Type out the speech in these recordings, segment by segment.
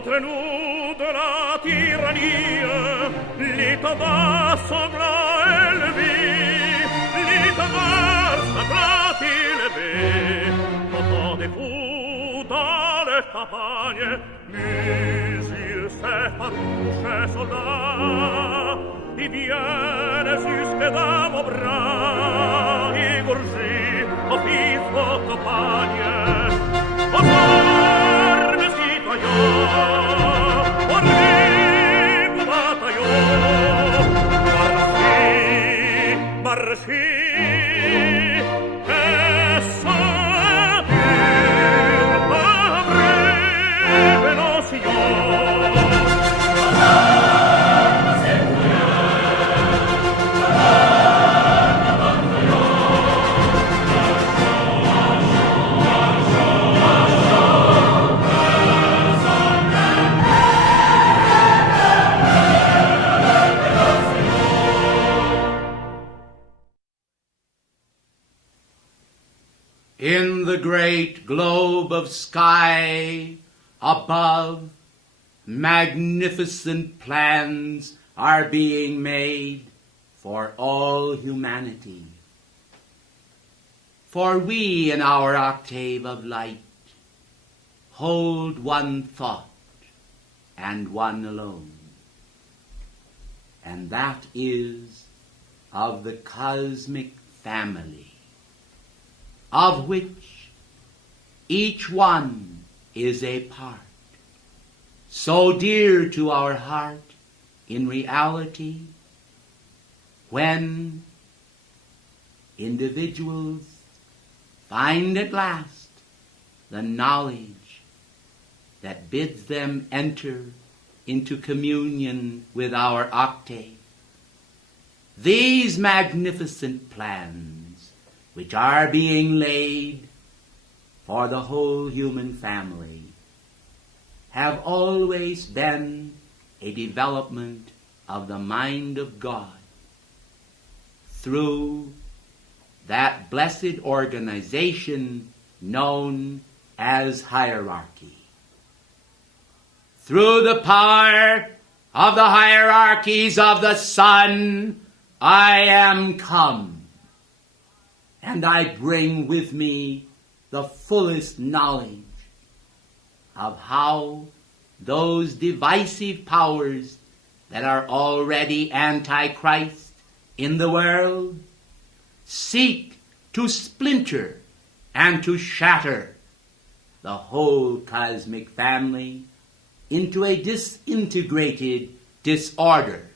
Notre nous de la tyrannie, l'état basse bras élevé, l'état basse bras élevé, entend des fous dans les campagnes, mais il s'est farouche soldat, ils viennent jusque dans vos bras, égorgés au fils vos campagnes. Aux armes, citoyens, aux libres bataillons, marchez, marchez, et sabidure, brave nos sillons. In the great globe of sky above, magnificent plans are being made for all humanity. For we in our octave of light hold one thought and one alone, and that is of the cosmic family, of which each one is a part, so dear to our heart in reality, when individuals find at last the knowledge that bids them enter into communion with our octave. These magnificent plans which are being laid for the whole human family have always been a development of the mind of God through that blessed organization known as hierarchy. Through the power of the hierarchies of the Son, I am come, and I bring with me the fullest knowledge of how those divisive powers that are already antichrist in the world seek to splinter and to shatter the whole cosmic family into a disintegrated disorder.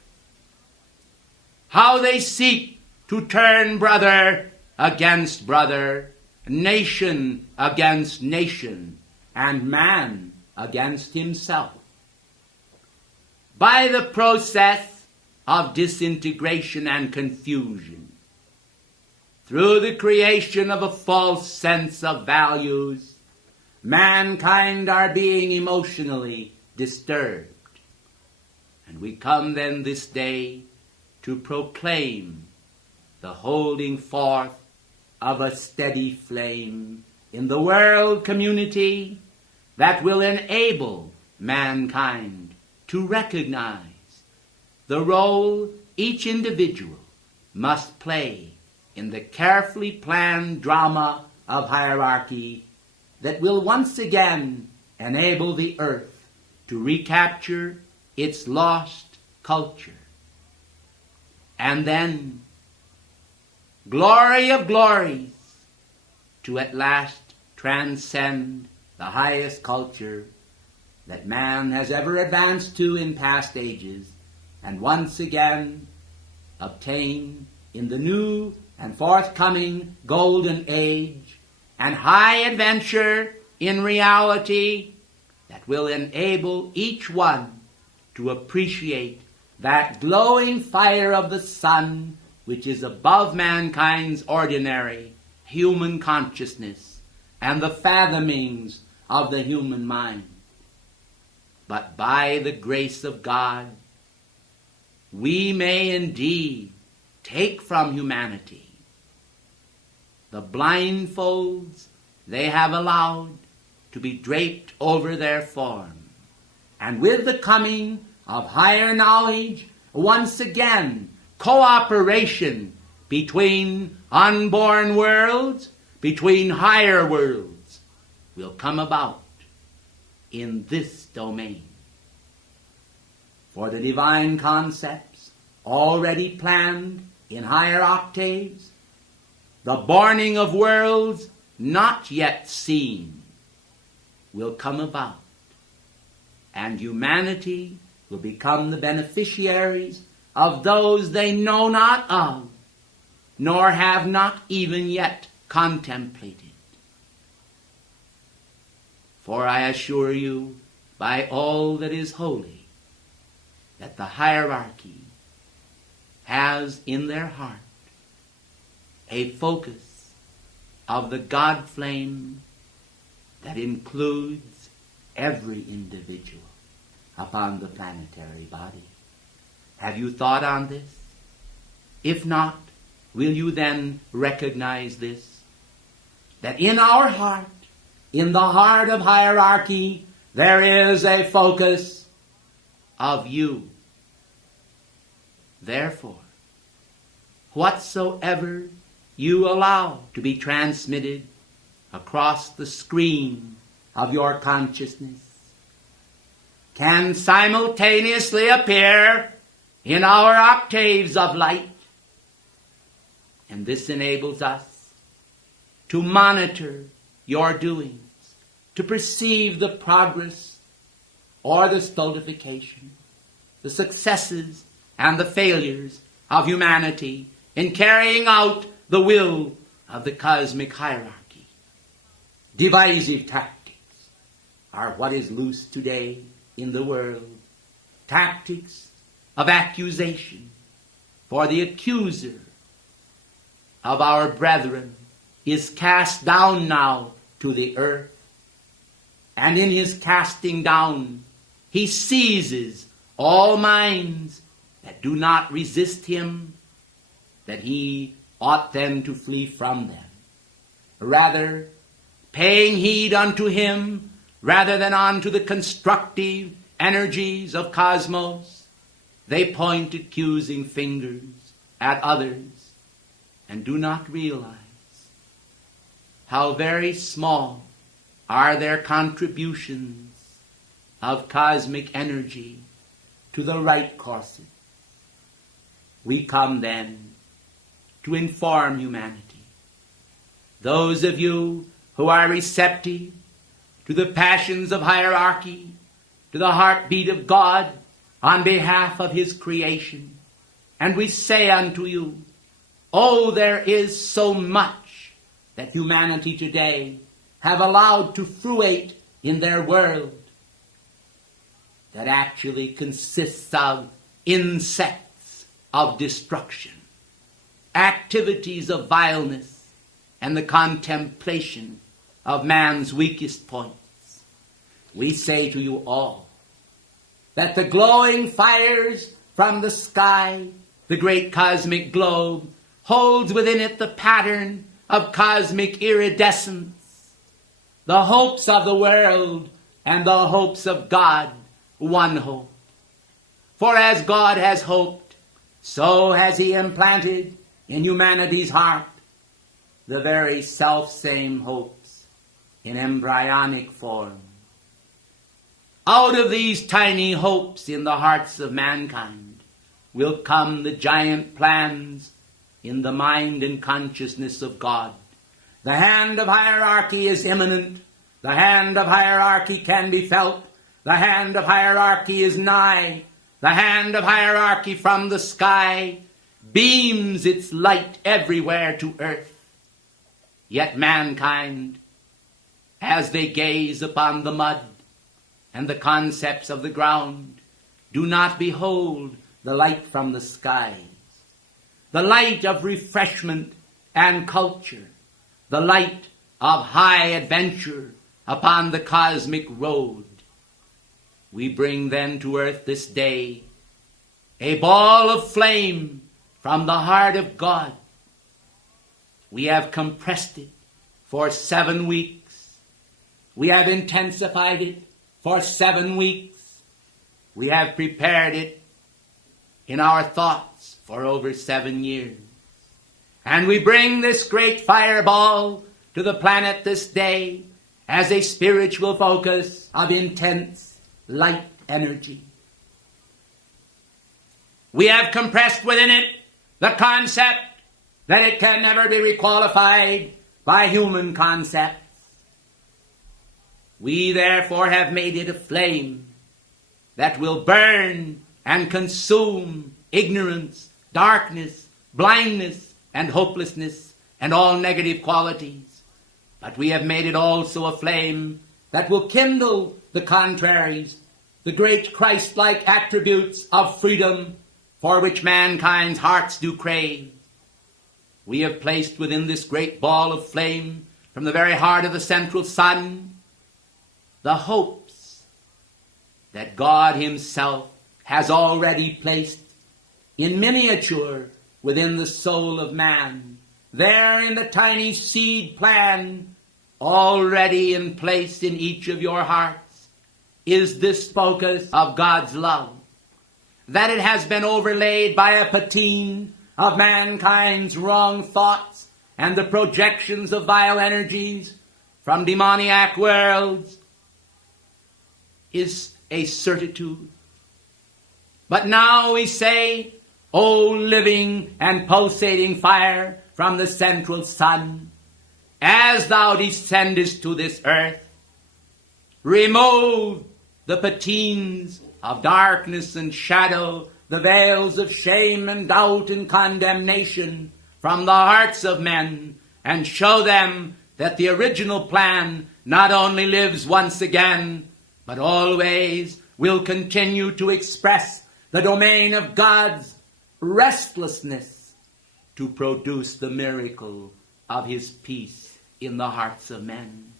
How they seek to turn brother against brother, nation against nation, and man against himself. By the process of disintegration and confusion, through the creation of a false sense of values, mankind are being emotionally disturbed. And we come then this day to proclaim the holding forth of a steady flame in the world community that will enable mankind to recognize the role each individual must play in the carefully planned drama of hierarchy that will once again enable the earth to recapture its lost culture. And then, glory of glories, to at last transcend the highest culture that man has ever advanced to in past ages, and once again obtain in the new and forthcoming golden age and high adventure in reality that will enable each one to appreciate that glowing fire of the sun which is above mankind's ordinary human consciousness and the fathomings of the human mind. But by the grace of God, we may indeed take from humanity the blindfolds they have allowed to be draped over their form, And with the coming of higher knowledge, once again, cooperation between unborn worlds, between higher worlds, will come about in this domain. For the divine concepts already planned in higher octaves, the borning of worlds not yet seen will come about, and humanity will become the beneficiaries of those they know not of, nor have not even yet contemplated. For I assure you, by all that is holy, that the hierarchy has in their heart a focus of the God flame that includes every individual upon the planetary body. Have you thought on this? If not, will you then recognize this? That in our heart, in the heart of hierarchy, there is a focus of you. Therefore, whatsoever you allow to be transmitted across the screen of your consciousness can simultaneously appear in our octaves of light. And this enables us to monitor your doings, to perceive the progress or the stultification, the successes and the failures of humanity in carrying out the will of the cosmic hierarchy. Divisive tactics are what is loose today in the world. Tactics of accusation, for the accuser of our brethren is cast down now to the earth. And in his casting down, he seizes all minds that do not resist him, that he ought then to flee from them. Rather, paying heed unto him, rather than unto the constructive energies of cosmos, they point accusing fingers at others and do not realize how very small are their contributions of cosmic energy to the right courses. We come then to inform humanity. Those of you who are receptive to the passions of hierarchy, to the heartbeat of God on behalf of his creation, and we say unto you, oh, there is so much that humanity today have allowed to fruate in their world that actually consists of insects of destruction, activities of vileness, and the contemplation of man's weakest points. We say to you all that the glowing fires from the sky, the great cosmic globe, holds within it the pattern of cosmic iridescence, the hopes of the world and the hopes of God, one hope. For as God has hoped, so has he implanted in humanity's heart the very self-same hopes in embryonic form. Out of these tiny hopes in the hearts of mankind will come the giant plans in the mind and consciousness of God. The hand of hierarchy is imminent. The hand of hierarchy can be felt. The hand of hierarchy is nigh. The hand of hierarchy from the sky beams its light everywhere to earth. Yet mankind, as they gaze upon the mud and the concepts of the ground, do not behold the light from the skies, the light of refreshment and culture, the light of high adventure upon the cosmic road. We bring then to earth this day a ball of flame from the heart of God. We have compressed it for 7 weeks. We have intensified it for 7 weeks. We have prepared it in our thoughts for over 7 years. And we bring this great fireball to the planet this day as a spiritual focus of intense light energy. We have compressed within it the concept that it can never be requalified by human concepts. We therefore have made it a flame that will burn and consume ignorance, darkness, blindness, and hopelessness, and all negative qualities. But we have made it also a flame that will kindle the contraries, the great Christ-like attributes of freedom for which mankind's hearts do crave. We have placed within this great ball of flame, from the very heart of the central sun, the hopes that God himself has already placed in miniature within the soul of man. There in the tiny seed plan, already in place in each of your hearts, is this focus of God's love. That it has been overlaid by a patine of mankind's wrong thoughts and the projections of vile energies from demoniac worlds is a certitude. But now we say, O living and pulsating fire from the central sun, as thou descendest to this earth, remove the patines of darkness and shadow, the veils of shame and doubt and condemnation from the hearts of men, and show them that the original plan not only lives once again, but always will continue to express the domain of God's restlessness to produce the miracle of his peace in the hearts of men.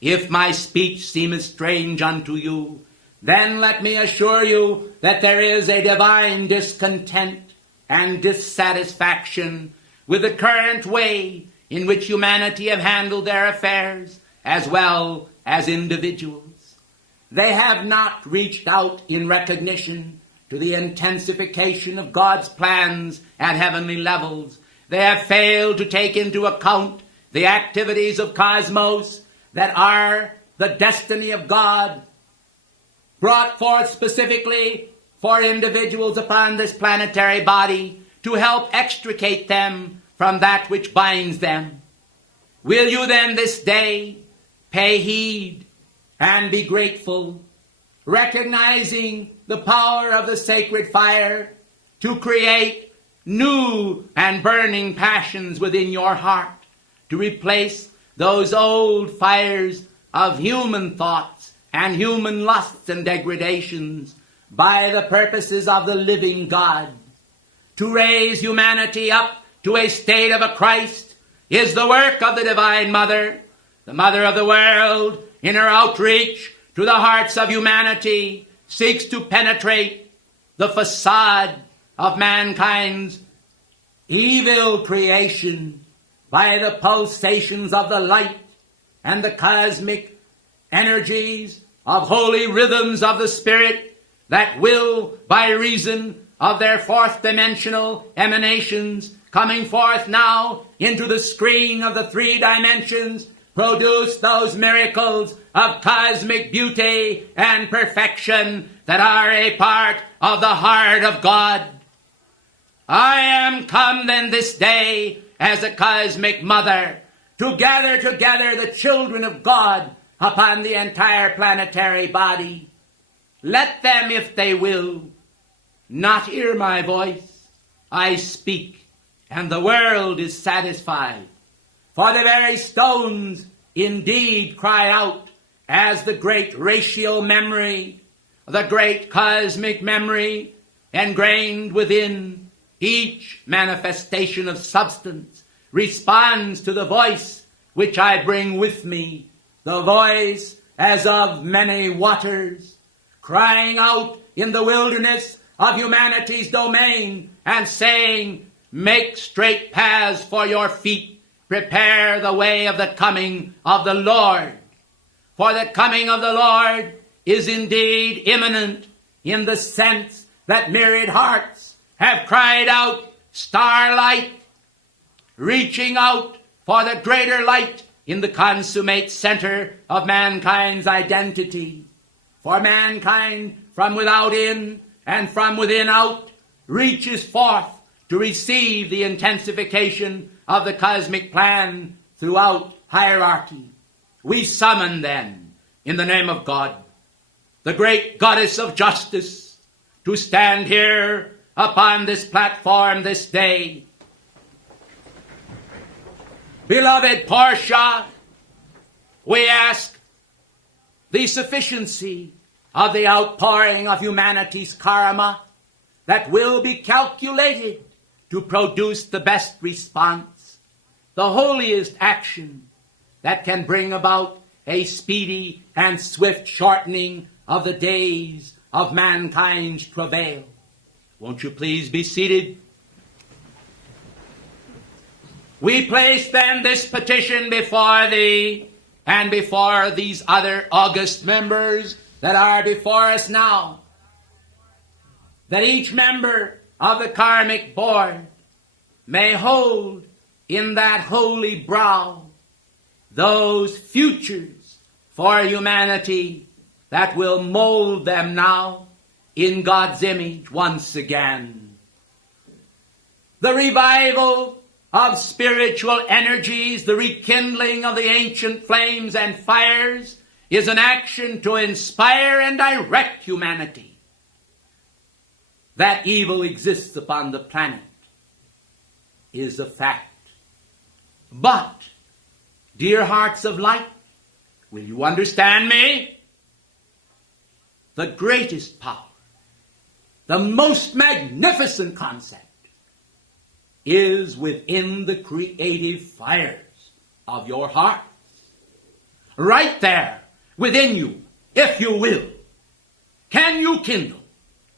If my speech seemeth strange unto you, then let me assure you that there is a divine discontent and dissatisfaction with the current way in which humanity have handled their affairs, as well as individuals. They have not reached out in recognition to the intensification of God's plans at heavenly levels. They have failed to take into account the activities of cosmos that are the destiny of God, brought forth specifically for individuals upon this planetary body to help extricate them from that which binds them. Will you then this day pay heed and be grateful, recognizing the power of the sacred fire to create new and burning passions within your heart, to replace those old fires of human thoughts and human lusts and degradations by the purposes of the living God? To raise humanity up to a state of a Christ is the work of the Divine Mother, the Mother of the world. In her outreach to the hearts of humanity, seeks to penetrate the facade of mankind's evil creation by the pulsations of the light and the cosmic energies of holy rhythms of the Spirit that will, by reason of their fourth dimensional emanations, coming forth now into the screen of the 3 dimensions, produce those miracles of cosmic beauty and perfection that are a part of the heart of God. I am come then this day as a cosmic mother to gather together the children of God upon the entire planetary body. Let them, if they will, not hear my voice. I speak, and the world is satisfied. For the very stones indeed cry out as the great ratio memory, the great cosmic memory ingrained within each manifestation of substance responds to the voice which I bring with me, the voice as of many waters, crying out in the wilderness of humanity's domain and saying, make straight paths for your feet, prepare the way of the coming of the Lord. For the coming of the Lord is indeed imminent, in the sense that myriad hearts have cried out, starlight, reaching out for the greater light in the consummate center of mankind's identity. For mankind from without in and from within out reaches forth to receive the intensification of the cosmic plan throughout hierarchy. We summon then, in the name of God, the great goddess of justice, to stand here upon this platform this day. Beloved Portia, we ask the sufficiency of the outpouring of humanity's karma that will be calculated to produce the best response, the holiest action that can bring about a speedy and swift shortening of the days of mankind's travail. Won't you please be seated? We place then this petition before thee and before these other august members that are before us now, that each member of the karmic board may hold in that holy brow those futures for humanity that will mold them now in God's image once again. The revival of spiritual energies, the rekindling of the ancient flames and fires, is an action to inspire and direct humanity. That evil exists upon the planet is a fact. But, dear hearts of light, will you understand me? The greatest power, the most magnificent concept, is within the creative fires of your hearts. Right there, within you, if you will, can you kindle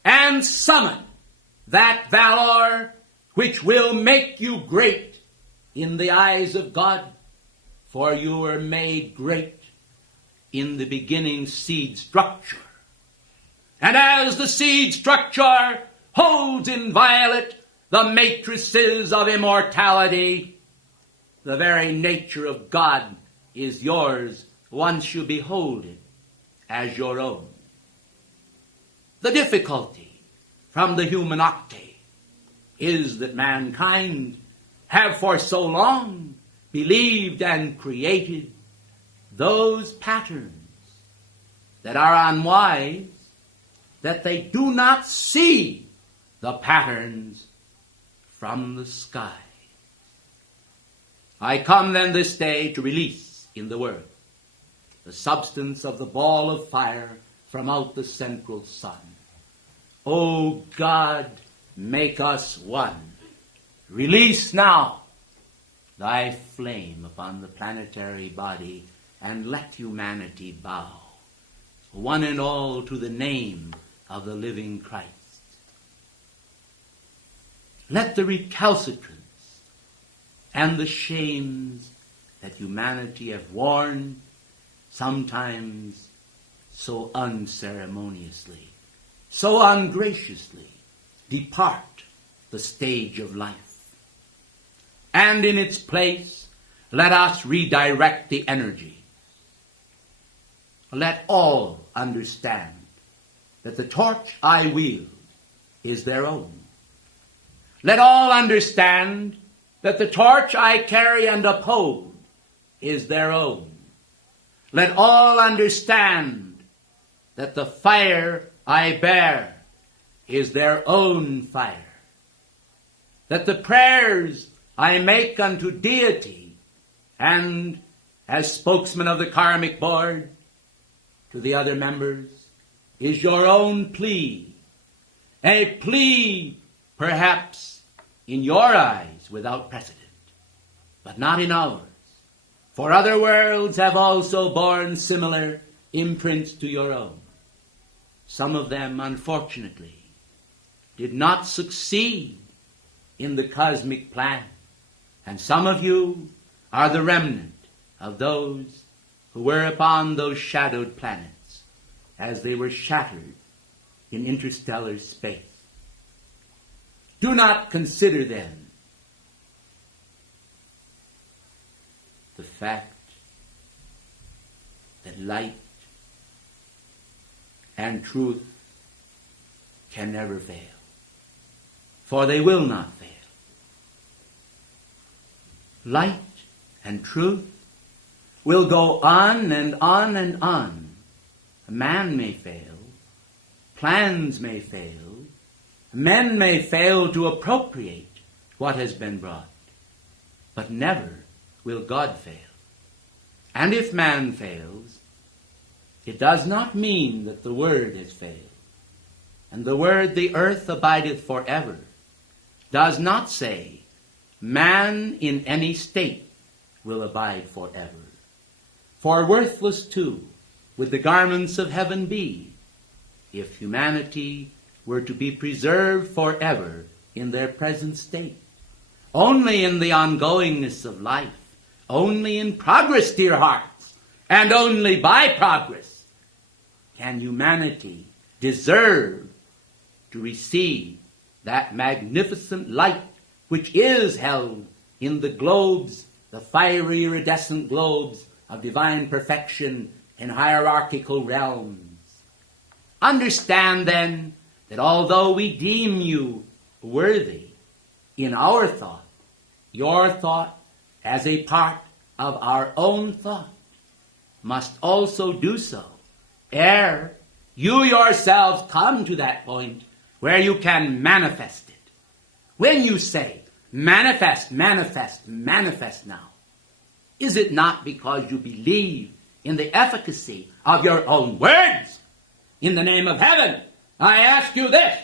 and summon that valor which will make you great in the eyes of God, for you were made great in the beginning seed structure. And as the seed structure holds inviolate the matrices of immortality, the very nature of God is yours once you behold it as your own. The difficulty from the human octave is that mankind have for so long believed and created those patterns that are unwise, that they do not see the patterns from the sky. I come then this day to release in the world the substance of the ball of fire from out the central sun. O God, make us one. Release now thy flame upon the planetary body, and let humanity bow, one and all, to the name of the living Christ. Let the recalcitrance and the shames that humanity have worn, sometimes so unceremoniously, so ungraciously, depart the stage of life. And in its place, let us redirect the energy. Let all understand that the torch I wield is their own. Let all understand that the torch I carry and uphold is their own. Let all understand that the fire I bear is their own fire. That the prayers I make unto deity, and as spokesman of the karmic board to the other members, is your own plea. A plea, perhaps, in your eyes without precedent, but not in ours. For other worlds have also borne similar imprints to your own. Some of them, unfortunately, did not succeed in the cosmic plan. And some of you are the remnant of those who were upon those shadowed planets as they were shattered in interstellar space. Do not consider then the fact that light and truth can never fail, for they will not fail. Light and truth will go on and on and on. A man may fail, plans may fail, men may fail to appropriate what has been brought, but never will God fail. And if man fails, it does not mean that the Word has failed. And the word, the earth abideth forever, does not say, man in any state will abide forever. For worthless too would the garments of heaven be, if humanity were to be preserved forever in their present state. Only in the ongoingness of life, only in progress, dear hearts, and only by progress can humanity deserve to receive that magnificent light which is held in the globes, the fiery iridescent globes of divine perfection in hierarchical realms. Understand then that although we deem you worthy in our thought, your thought as a part of our own thought must also do so ere you yourselves come to that point where you can manifest it. When you say, manifest, manifest, manifest now, is it not because you believe in the efficacy of your own words? In the name of heaven, I ask you this.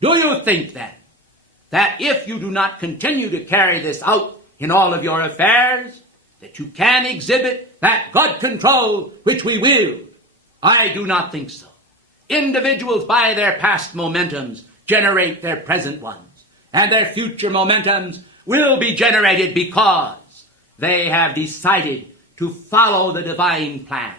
Do you think then that if you do not continue to carry this out in all of your affairs, that you can exhibit that God control which we will? I do not think so. Individuals by their past momentums generate their present ones, and their future momentums will be generated because they have decided to follow the divine plan.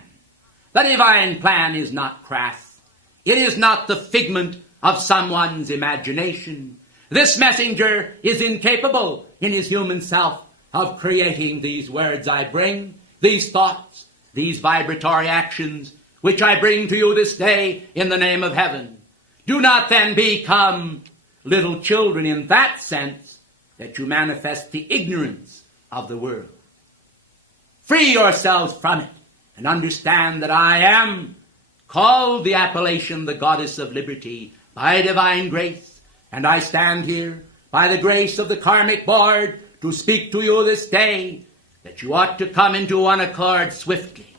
The divine plan is not crass. It is not the figment of someone's imagination. This messenger is incapable in his human self of creating these words I bring, these thoughts, these vibratory actions, which I bring to you this day in the name of heaven. Do not then become little children in that sense that you manifest the ignorance of the world. Free yourselves from it and understand that I am called the appellation the Goddess of Liberty by divine grace, and I stand here by the grace of the karmic board to speak to you this day that you ought to come into one accord swiftly,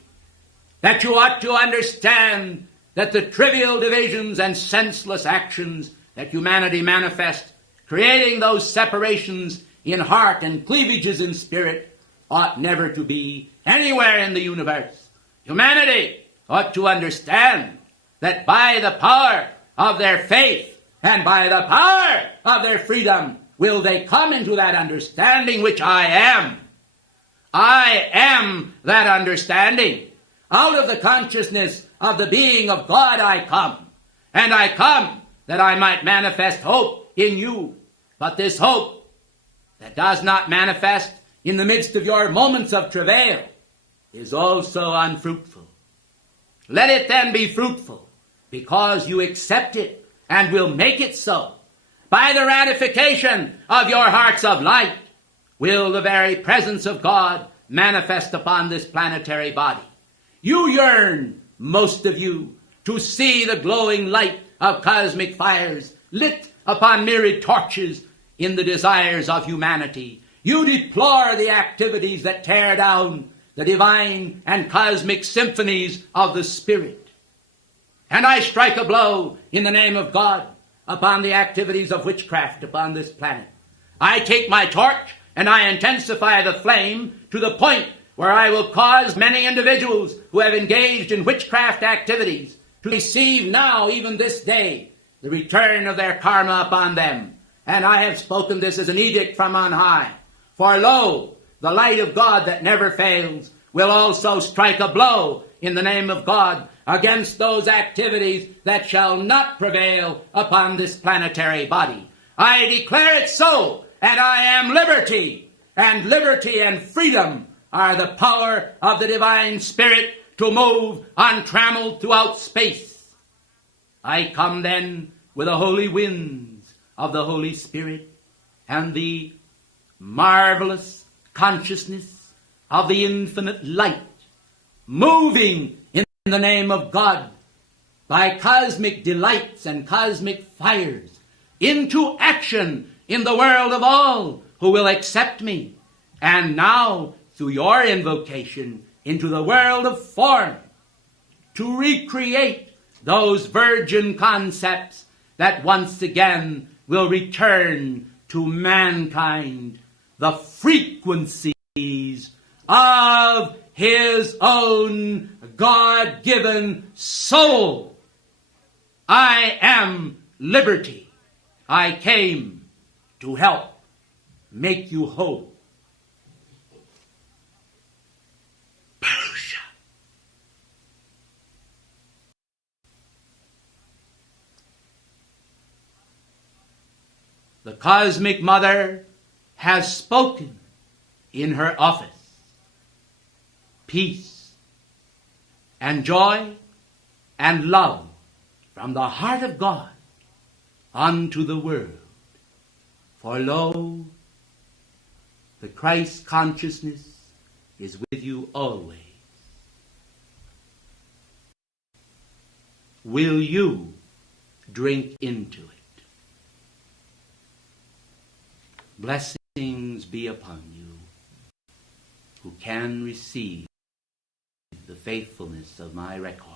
that you ought to understand that the trivial divisions and senseless actions that humanity manifests, creating those separations in heart and cleavages in spirit, ought never to be anywhere in the universe. Humanity ought to understand that by the power of their faith and by the power of their freedom will they come into that understanding which I am. I am that understanding. Out of the consciousness of the being of God I come, and I come that I might manifest hope in you. But this hope that does not manifest in the midst of your moments of travail is also unfruitful. Let it then be fruitful, because you accept it and will make it so. By the ratification of your hearts of light will the very presence of God manifest upon this planetary body. You yearn, most of you, to see the glowing light of cosmic fires lit upon myriad torches in the desires of humanity. You deplore the activities that tear down the divine and cosmic symphonies of the Spirit. And I strike a blow in the name of God upon the activities of witchcraft upon this planet. I take my torch and I intensify the flame to the point where I will cause many individuals who have engaged in witchcraft activities to receive now, even this day, the return of their karma upon them. And I have spoken this as an edict from on high. For lo, the light of God that never fails will also strike a blow in the name of God against those activities that shall not prevail upon this planetary body. I declare it so, and I am liberty, and liberty and freedom are the power of the divine spirit to move untrammeled throughout space. I come then with the holy winds of the Holy Spirit and the marvelous consciousness of the infinite light, moving in the name of God by cosmic delights and cosmic fires into action in the world of all who will accept me, and now through your invocation into the world of form, to recreate those virgin concepts that once again will return to mankind the frequencies of his own God-given soul. I am liberty. I came to help make you whole. Persia. The Cosmic Mother has spoken in her office. Peace and joy and love from the heart of God unto the world. For lo, the Christ consciousness is with you always. Will you drink into it? Blessings be upon you who can receive the faithfulness of my record.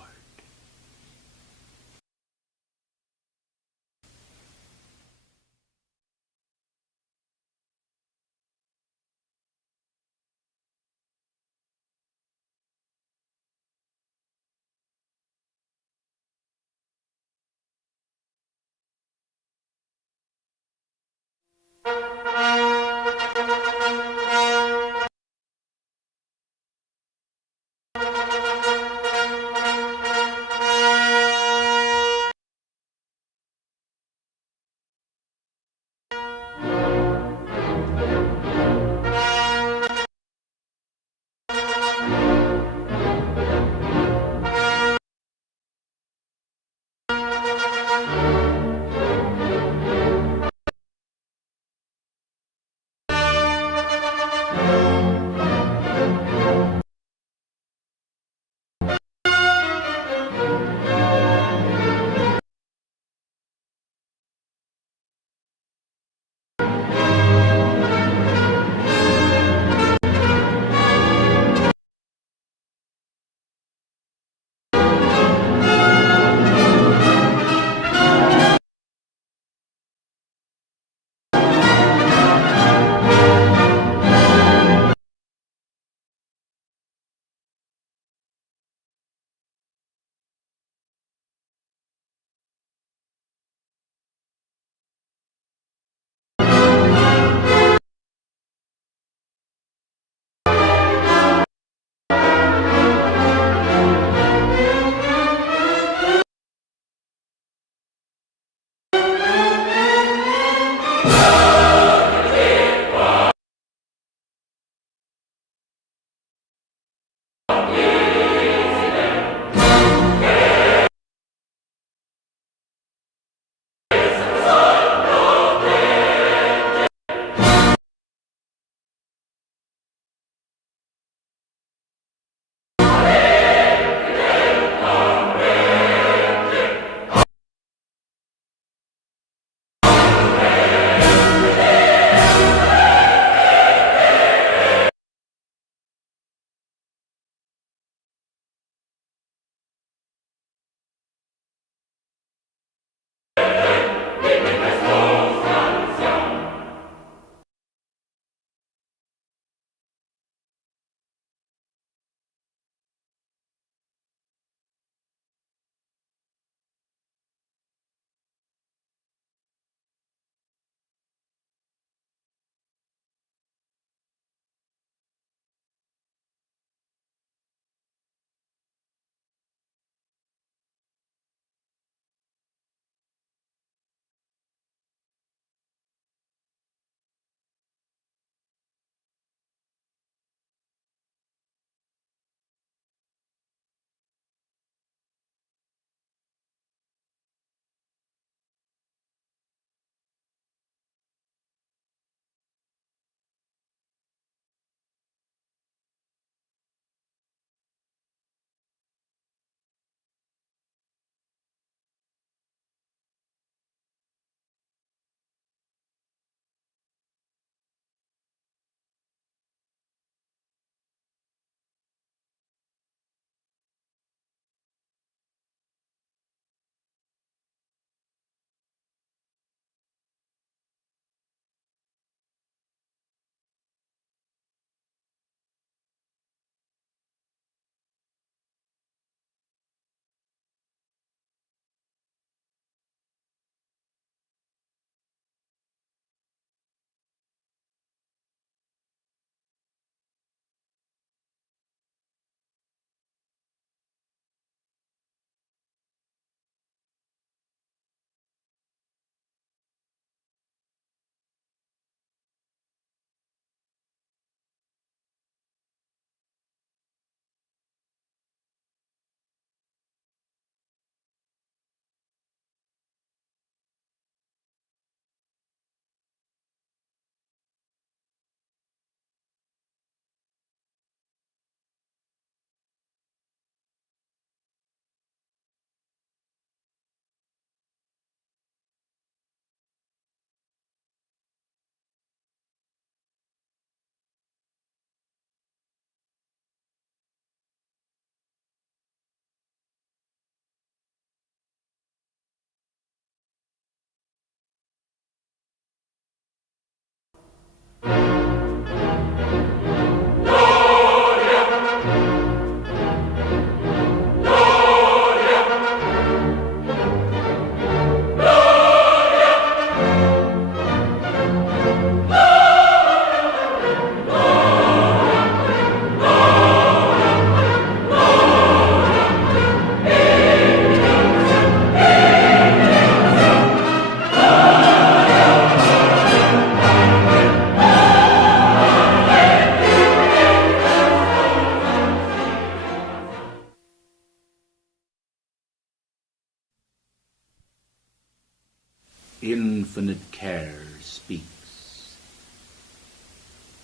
Infinite care speaks.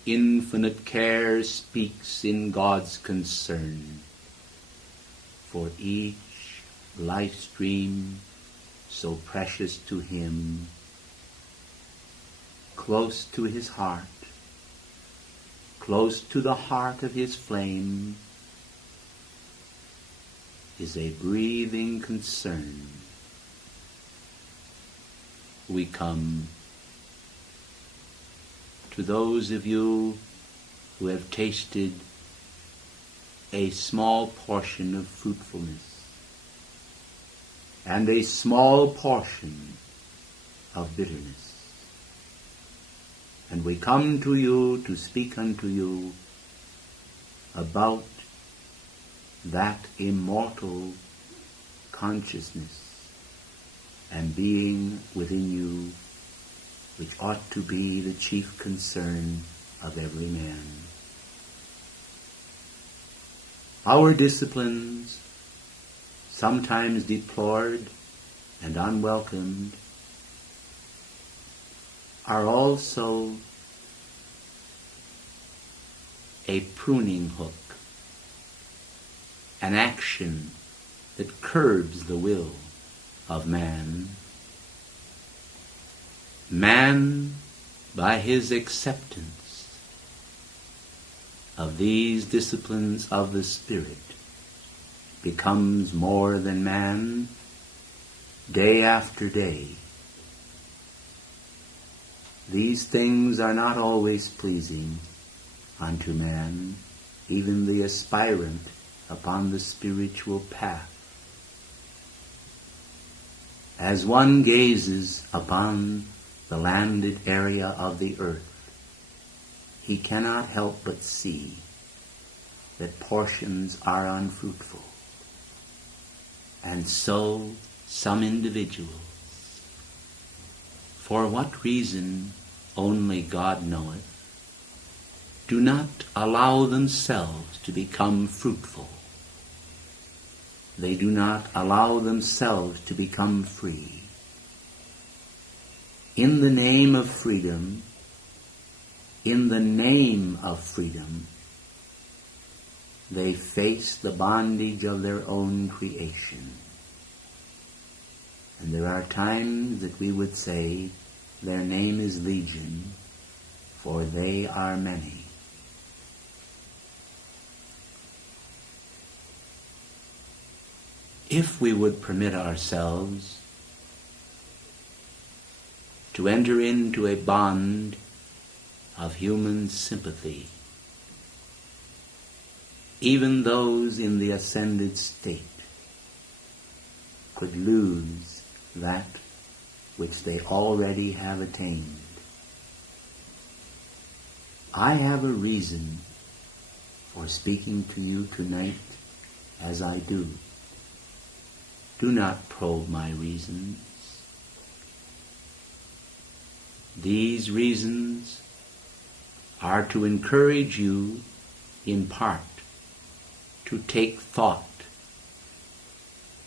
Infinite care speaks in God's concern for each life stream so precious to Him, close to His heart, close to the heart of His flame, is a breathing concern. We come to those of you who have tasted a small portion of fruitfulness and a small portion of bitterness. And we come to you to speak unto you about that immortal consciousness and being within you, which ought to be the chief concern of every man. Our disciplines, sometimes deplored and unwelcomed, are also a pruning hook, an action that curbs the will of man. Man, by his acceptance of these disciplines of the Spirit, becomes more than man day after day. These things are not always pleasing unto man, even the aspirant upon the spiritual path. As one gazes upon the landed area of the earth, he cannot help but see that portions are unfruitful. And so some individuals, for what reason only God knoweth, do not allow themselves to become fruitful. They do not allow themselves to become free. In the name of freedom, they face the bondage of their own creation. And there are times that we would say, their name is Legion, for they are many. If we would permit ourselves to enter into a bond of human sympathy, even those in the ascended state could lose that which they already have attained. I have a reason for speaking to you tonight as I do. Do not probe my reasons. These reasons are to encourage you, in part, to take thought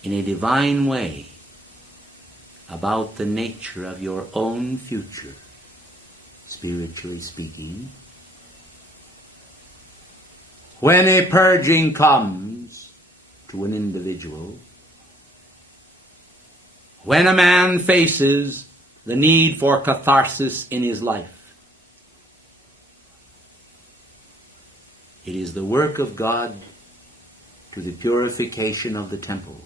in a divine way about the nature of your own future, spiritually speaking. When a purging comes to an individual, when a man faces the need for catharsis in his life, it is the work of God to the purification of the temple.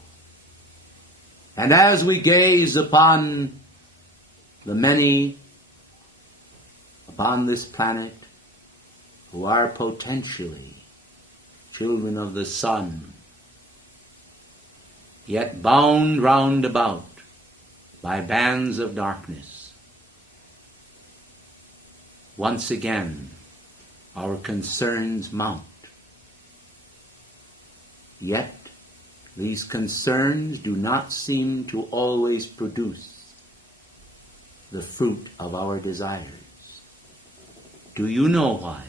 And as we gaze upon the many upon this planet who are potentially children of the sun, yet bound round about by bands of darkness, once again our concerns mount. Yet these concerns do not seem to always produce the fruit of our desires. Do you know why?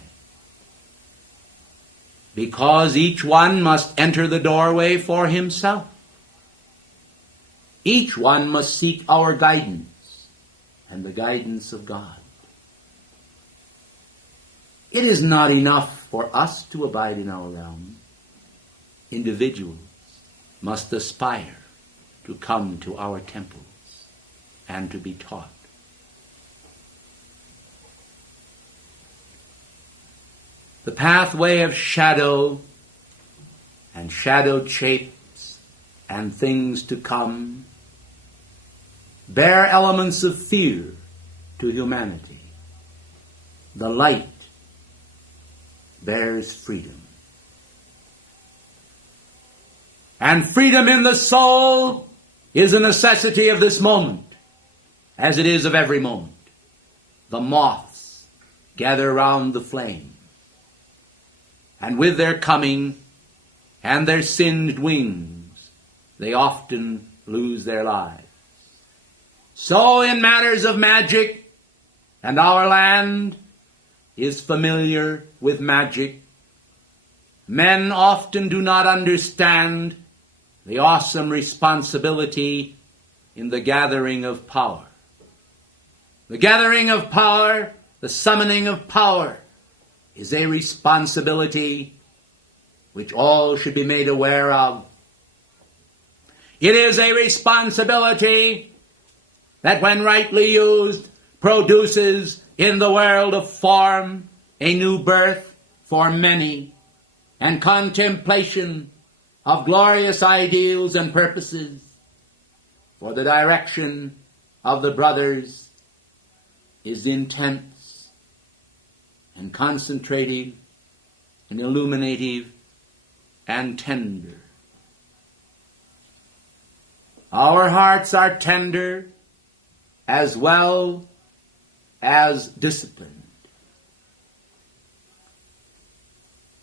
Because each one must enter the doorway for himself. Each one must seek our guidance. and the guidance of God. It is not enough for us to abide in our realm. Individuals must aspire to come to our temples and to be taught. The pathway of shadow and shadowed shapes and things to come bear elements of fear to humanity. The light bears freedom. And freedom in the soul is a necessity of this moment, as it is of every moment. The moths gather round the flame, and with their coming and their singed wings, they often lose their lives. So in matters of magic, and our land is familiar with magic, men often do not understand the awesome responsibility in the gathering of power. The gathering of power, the summoning of power, is a responsibility which all should be made aware of. It is a responsibility that, when rightly used, produces in the world of form a new birth for many, and contemplation of glorious ideals and purposes. For the direction of the brothers is intense and concentrative and illuminative and tender. Our hearts are tender as well as disciplined.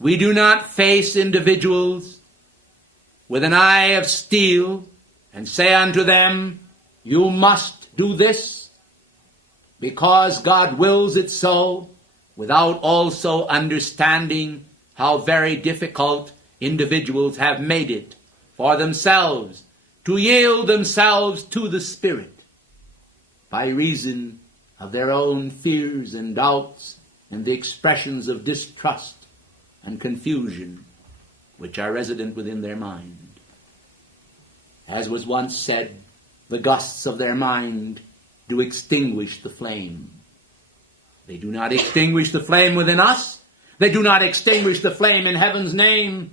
We do not face individuals with an eye of steel and say unto them, you must do this because God wills it so, without also understanding how very difficult individuals have made it for themselves to yield themselves to the Spirit by reason of their own fears and doubts and the expressions of distrust and confusion which are resident within their mind. As was once said, the gusts of their mind do extinguish the flame. They do not extinguish the flame within us. They do not extinguish the flame in heaven's name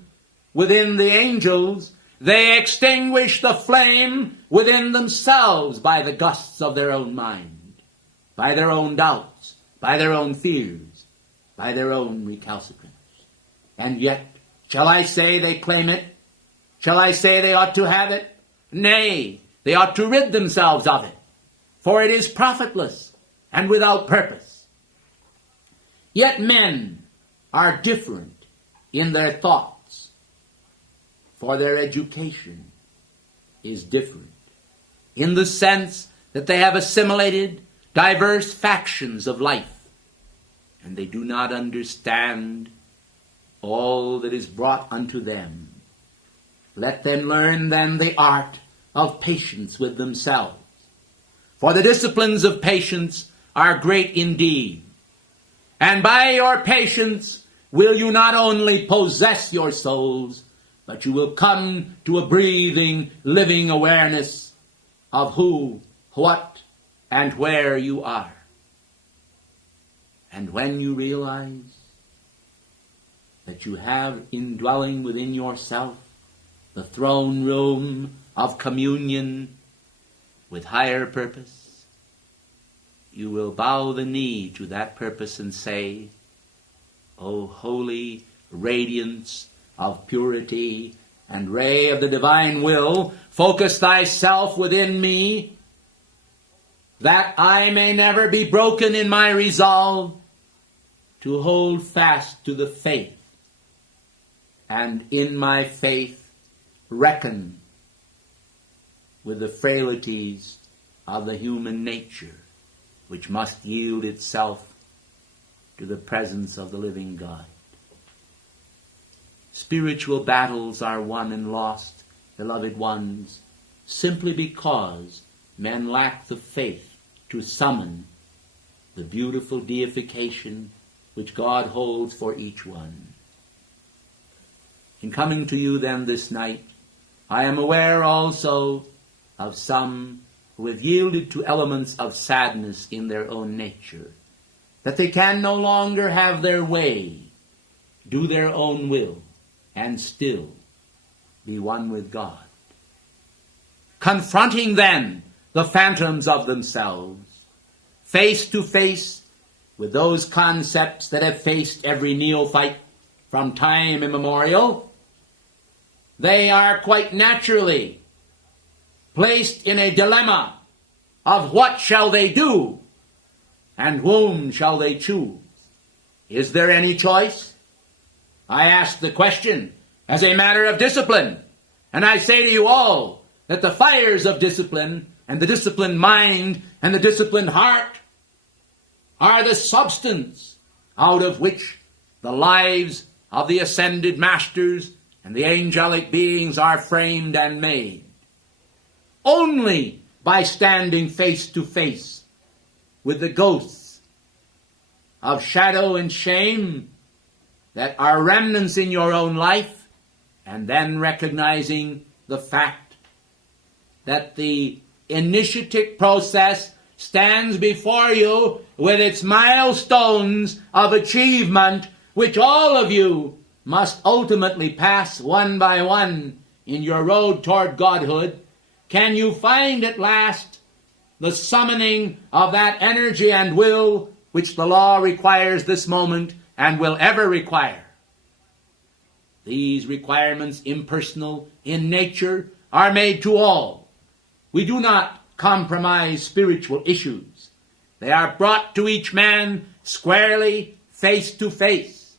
within the angels. They extinguish the flame within themselves by the gusts of their own mind, by their own doubts, by their own fears, by their own recalcitrance. And yet, shall I say they claim it? Shall I say they ought to have it? Nay, they ought to rid themselves of it, for it is profitless and without purpose. Yet men are different in their thoughts, for their education is different, in the sense that they have assimilated diverse factions of life, and they do not understand all that is brought unto them. Let them learn then the art of patience with themselves. For the disciplines of patience are great indeed. And by your patience will you not only possess your souls, but you will come to a breathing, living awareness of who, what, and where you are. And when you realize that you have indwelling within yourself the throne room of communion with higher purpose, you will bow the knee to that purpose and say, O holy radiance of purity and ray of the divine will, focus thyself within me, that I may never be broken in my resolve to hold fast to the faith, and in my faith reckon with the frailties of the human nature, which must yield itself to the presence of the living God. Spiritual battles are won and lost, beloved ones, simply because men lack the faith to summon the beautiful deification which God holds for each one. In coming to you then this night, I am aware also of some who have yielded to elements of sadness in their own nature, that they can no longer have their way, do their own will, and still be one with God. Confronting then the phantoms of themselves, face to face with those concepts that have faced every neophyte from time immemorial, they are quite naturally placed in a dilemma of what shall they do and whom shall they choose. Is there any choice? I ask the question as a matter of discipline, and I say to you all that the fires of discipline and the disciplined mind and the disciplined heart are the substance out of which the lives of the ascended masters and the angelic beings are framed and made. Only by standing face to face with the ghosts of shadow and shame that are remnants in your own life, and then recognizing the fact that the initiatic process stands before you with its milestones of achievement, which all of you must ultimately pass one by one in your road toward godhood, can you find at last the summoning of that energy and will which the law requires this moment and will ever require? These requirements, impersonal in nature, are made to all. We do not compromise spiritual issues. They are brought to each man squarely, face to face,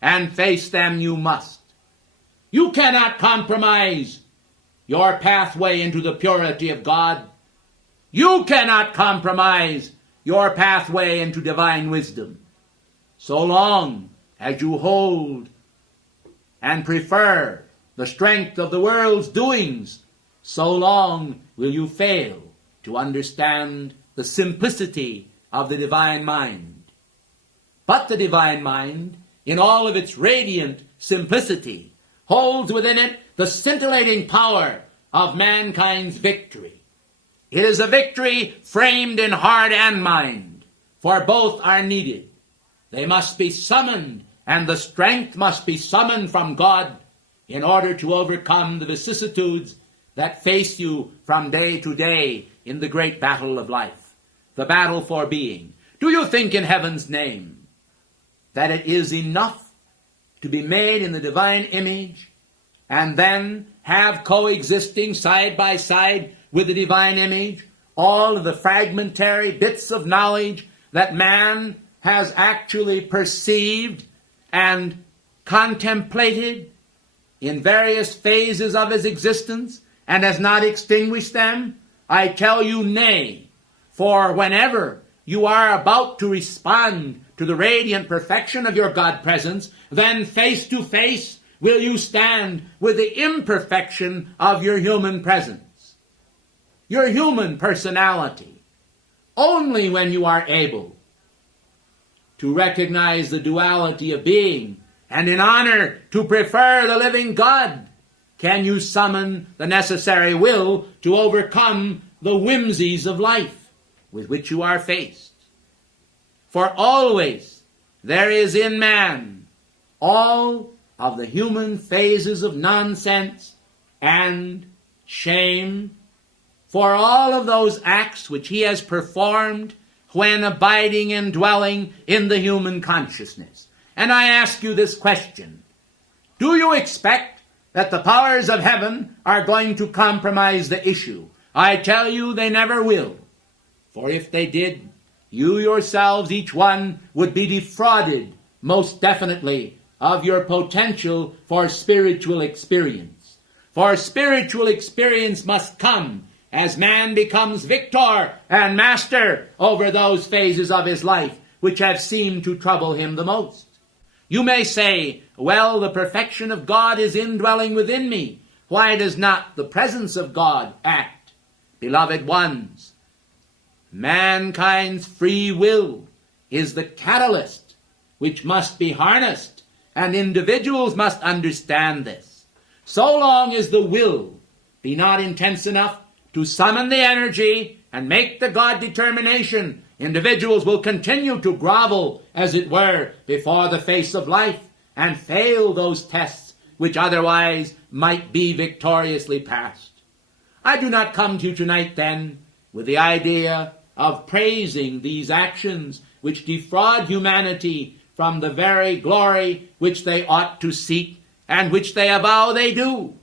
and face them you must. You cannot compromise your pathway into the purity of God. You cannot compromise your pathway into divine wisdom. So long as you hold and prefer the strength of the world's doings, so long will you fail to understand the simplicity of the divine mind. But the divine mind, in all of its radiant simplicity, holds within it the scintillating power of mankind's victory. It is a victory framed in heart and mind, for both are needed. They must be summoned, and the strength must be summoned from God in order to overcome the vicissitudes that face you from day to day in the great battle of life, the battle for being. Do you think in heaven's name that it is enough to be made in the divine image and then have coexisting side by side with the divine image all of the fragmentary bits of knowledge that man has actually perceived and contemplated in various phases of his existence and has not extinguished them? I tell you, nay, for whenever you are about to respond to the radiant perfection of your God presence, then face to face will you stand with the imperfection of your human presence, your human personality. Only when you are able to recognize the duality of being and in honor to prefer the living God can you summon the necessary will to overcome the whimsies of life with which you are faced. For always there is in man all of the human phases of nonsense and shame for all of those acts which he has performed when abiding and dwelling in the human consciousness. And I ask you this question: do you expect that the powers of heaven are going to compromise the issue? I tell you, they never will. For if they did, you yourselves, each one, would be defrauded most definitely of your potential for spiritual experience. For spiritual experience must come as man becomes victor and master over those phases of his life which have seemed to trouble him the most. You may say, well, the perfection of God is indwelling within me. Why does not the presence of God act? Beloved ones, Mankind's free will is the catalyst which must be harnessed, and individuals must understand this. So long as the will be not intense enough to summon the energy and make the God determination, individuals will continue to grovel, as it were, before the face of life and fail those tests which otherwise might be victoriously passed. I do not come to you tonight, then, with the idea of praising these actions which defraud humanity from the very glory which they ought to seek and which they avow they do.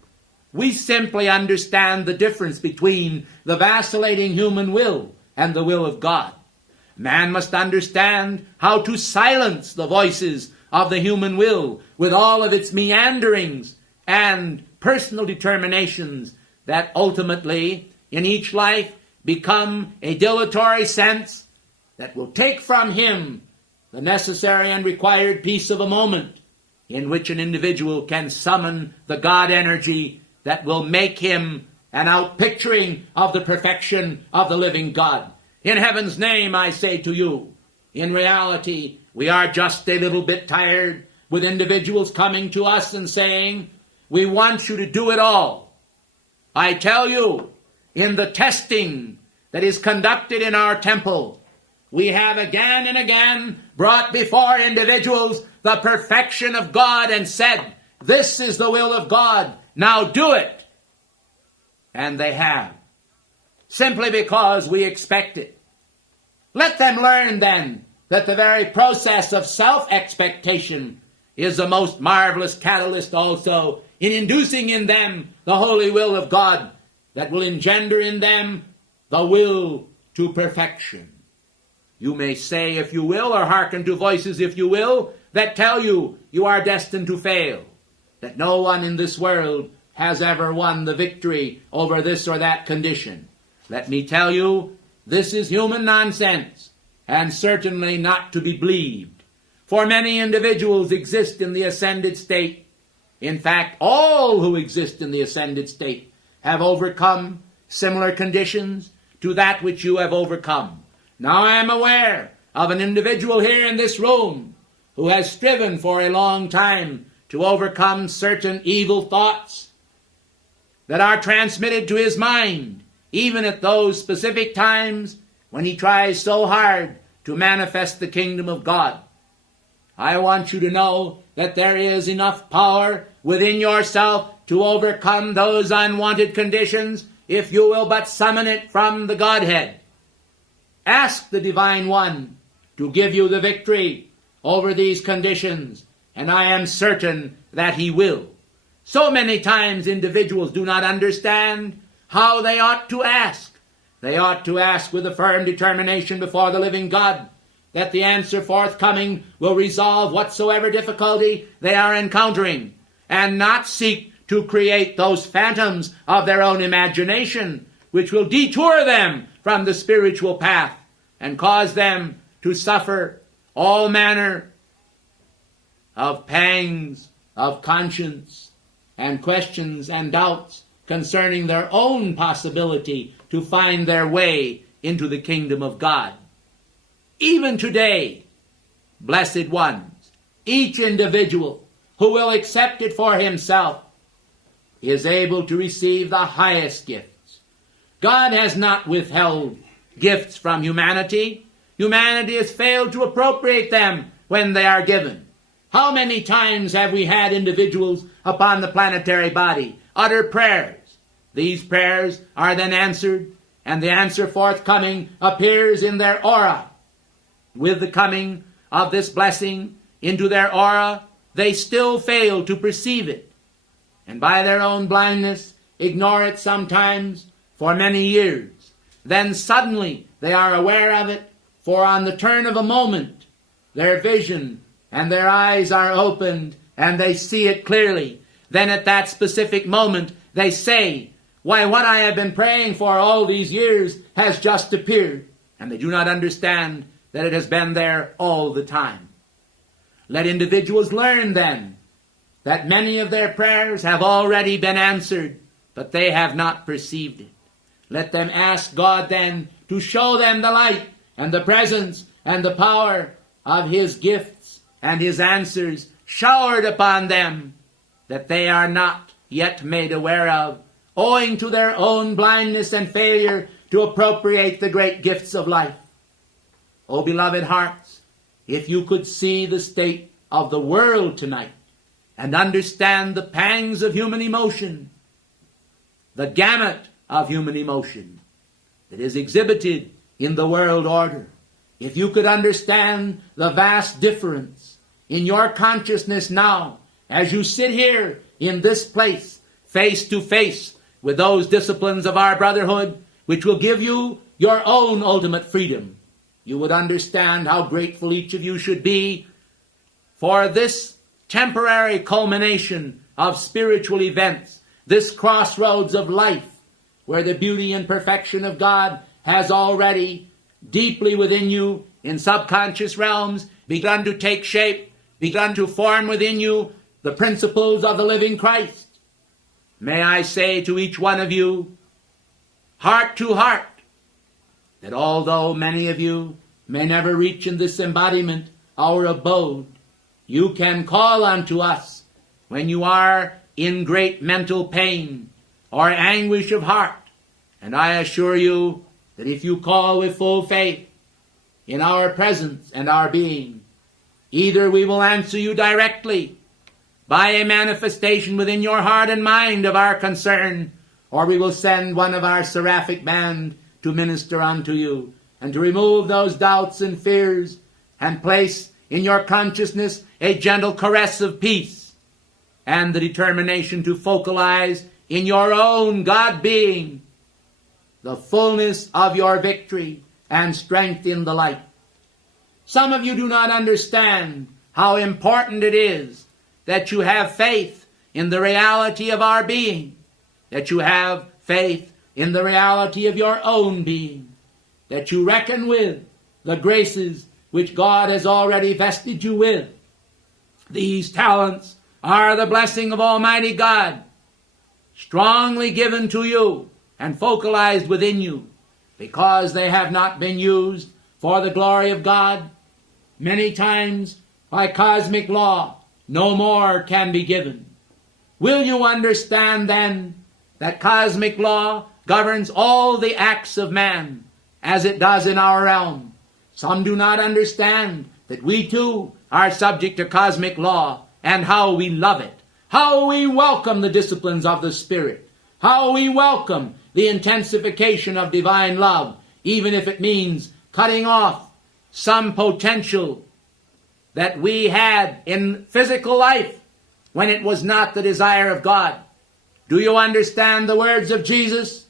We simply understand the difference between the vacillating human will and the will of God. Man must understand how to silence the voices of the human will with all of its meanderings and personal determinations that ultimately, in each life, become a dilatory sense that will take from him the necessary and required peace of a moment in which an individual can summon the God energy that will make him an outpicturing of the perfection of the living God. In heaven's name, I say to you, in reality, we are just a little bit tired with individuals coming to us and saying, we want you to do it all. I tell you, in the testing that is conducted in our temple, we have again and again brought before individuals the perfection of God and said, this is the will of God, now do it. And they have, simply because we expect it. Let them learn then that the very process of self-expectation is the most marvelous catalyst also in inducing in them the holy will of God that will engender in them the will to perfection. You may say, if you will, or hearken to voices, if you will, that tell you you are destined to fail, that no one in this world has ever won the victory over this or that condition. Let me tell you, this is human nonsense, and certainly not to be believed. For many individuals exist in the ascended state. In fact, all who exist in the ascended state have overcome similar conditions to that which you have overcome. Now I am aware of an individual here in this room who has striven for a long time to overcome certain evil thoughts that are transmitted to his mind, even at those specific times when he tries so hard to manifest the kingdom of God. I want you to know that there is enough power within yourself to overcome those unwanted conditions if you will but summon it from the Godhead. Ask the Divine One to give you the victory over these conditions, and I am certain that He will. So many times individuals do not understand how they ought to ask. They ought to ask with a firm determination before the living God that the answer forthcoming will resolve whatsoever difficulty they are encountering, and not seek to create those phantoms of their own imagination which will detour them from the spiritual path and cause them to suffer all manner of pangs of conscience and questions and doubts concerning their own possibility to find their way into the kingdom of God. Even today, blessed ones, each individual who will accept it for himself is able to receive the highest gifts. God has not withheld gifts from humanity. Humanity has failed to appropriate them when they are given. How many times have we had individuals upon the planetary body utter prayers? These prayers are then answered, and the answer forthcoming appears in their aura. With the coming of this blessing into their aura, they still fail to perceive it, and by their own blindness ignore it sometimes for many years. Then suddenly they are aware of it, for on the turn of a moment, their vision and their eyes are opened, and they see it clearly. Then at that specific moment, they say, why, what I have been praying for all these years has just appeared. And they do not understand that it has been there all the time. Let individuals learn then that many of their prayers have already been answered, but they have not perceived it. Let them ask God then to show them the light and the presence and the power of His gifts and His answers showered upon them that they are not yet made aware of, owing to their own blindness and failure to appropriate the great gifts of life. O beloved hearts, if you could see the state of the world tonight and understand the pangs of human emotion, the gamut of human emotion that is exhibited in the world order, if you could understand the vast difference in your consciousness now as you sit here in this place, face to face with those disciplines of our brotherhood which will give you your own ultimate freedom, you would understand how grateful each of you should be for this temporary culmination of spiritual events, this crossroads of life, where the beauty and perfection of God has already deeply within you in subconscious realms begun to take shape, begun to form within you the principles of the living Christ. May I say to each one of you, heart to heart, that although many of you may never reach in this embodiment our abode, you can call unto us when you are in great mental pain or anguish of heart. And I assure you that if you call with full faith in our presence and our being, either we will answer you directly by a manifestation within your heart and mind of our concern, or we will send one of our seraphic band to minister unto you and to remove those doubts and fears and place in your consciousness a gentle caress of peace and the determination to focalize in your own God-being the fullness of your victory and strength in the light. Some of you do not understand how important it is that you have faith in the reality of our being, that you have faith in the reality of your own being, that you reckon with the graces which God has already vested you with. These talents are the blessing of Almighty God, strongly given to you and focalized within you, because they have not been used for the glory of God. Many times, by cosmic law, no more can be given. Will you understand then that cosmic law governs all the acts of man as it does in our realm? Some do not understand that we too are subject to cosmic law, and how we love it, how we welcome the disciplines of the Spirit, how we welcome the intensification of divine love, even if it means cutting off some potential that we had in physical life when it was not the desire of God. Do you understand the words of Jesus?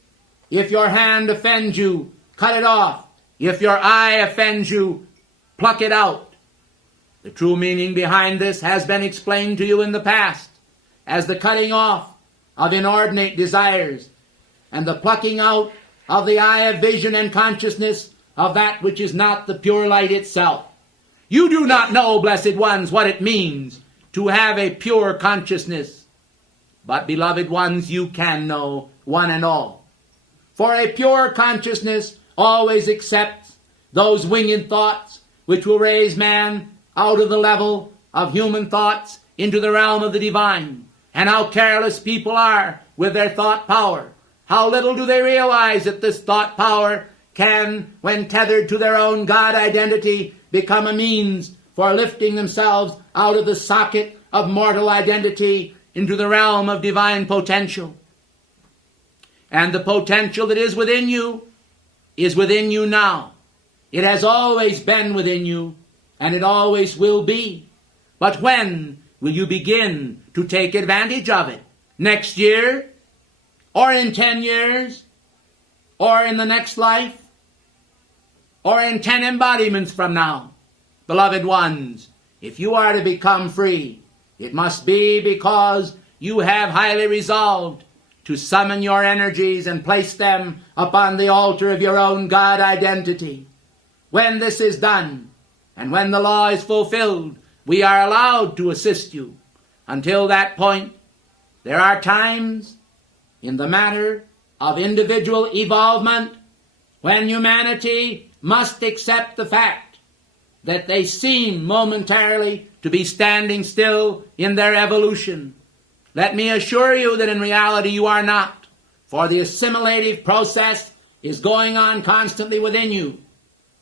If your hand offends you, cut it off. If your eye offends you, pluck it out. The true meaning behind this has been explained to you in the past as the cutting off of inordinate desires and the plucking out of the eye of vision and consciousness of that which is not the pure light itself. You do not know, blessed ones, what it means to have a pure consciousness. But, beloved ones, you can know, one and all. For a pure consciousness always accepts those winged thoughts which will raise man out of the level of human thoughts into the realm of the divine. And how careless people are with their thought power. How little do they realize that this thought power can, when tethered to their own God identity, become a means for lifting themselves out of the socket of mortal identity into the realm of divine potential. And the potential that is within you now. It has always been within you, and it always will be. But when will you begin to take advantage of it? Next year? Or in 10 years? Or in the next life? Or in 10 embodiments from now? Beloved ones, if you are to become free, it must be because you have highly resolved to summon your energies and place them upon the altar of your own God identity. When this is done, and when the law is fulfilled, we are allowed to assist you. Until that point, there are times in the matter of individual evolvement, when humanity must accept the fact that they seem momentarily to be standing still in their evolution. Let me assure you that in reality you are not, for the assimilative process is going on constantly within you,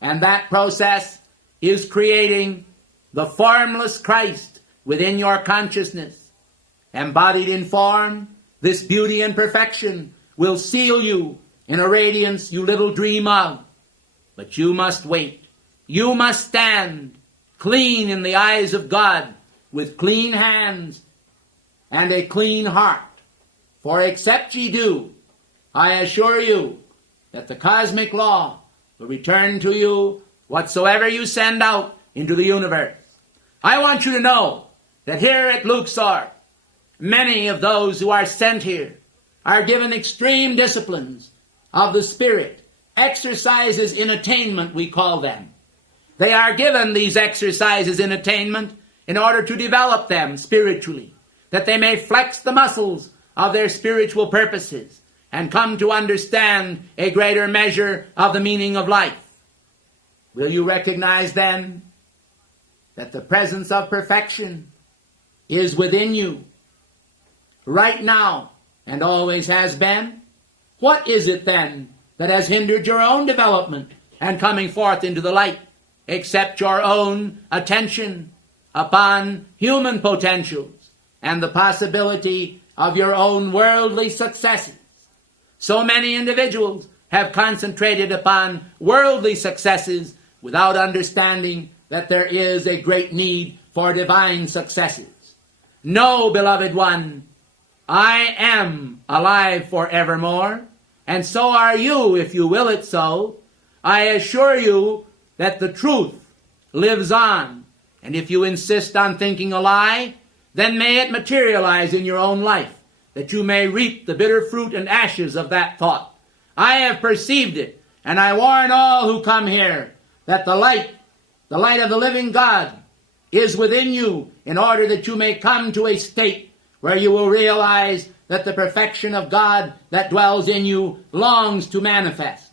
and that process is creating the formless Christ within your consciousness. Embodied in form, this beauty and perfection will seal you in a radiance you little dream of. But you must wait. You must stand clean in the eyes of God with clean hands and a clean heart. For except ye do, I assure you that the cosmic law will return to you whatsoever you send out into the universe. I want you to know that here at Luxor, many of those who are sent here are given extreme disciplines of the Spirit, exercises in attainment, we call them. They are given these exercises in attainment in order to develop them spiritually, that they may flex the muscles of their spiritual purposes and come to understand a greater measure of the meaning of life. Will you recognize then that the presence of perfection is within you right now and always has been? What is it then that has hindered your own development and coming forth into the light, except your own attention upon human potentials and the possibility of your own worldly successes? So many individuals have concentrated upon worldly successes without understanding that there is a great need for divine successes. No, beloved one, I am alive forevermore, and so are you if you will it so. I assure you that the truth lives on, and if you insist on thinking a lie, then may it materialize in your own life, that you may reap the bitter fruit and ashes of that thought. I have perceived it, and I warn all who come here that the light of the living God, is within you in order that you may come to a state where you will realize that the perfection of God that dwells in you longs to manifest.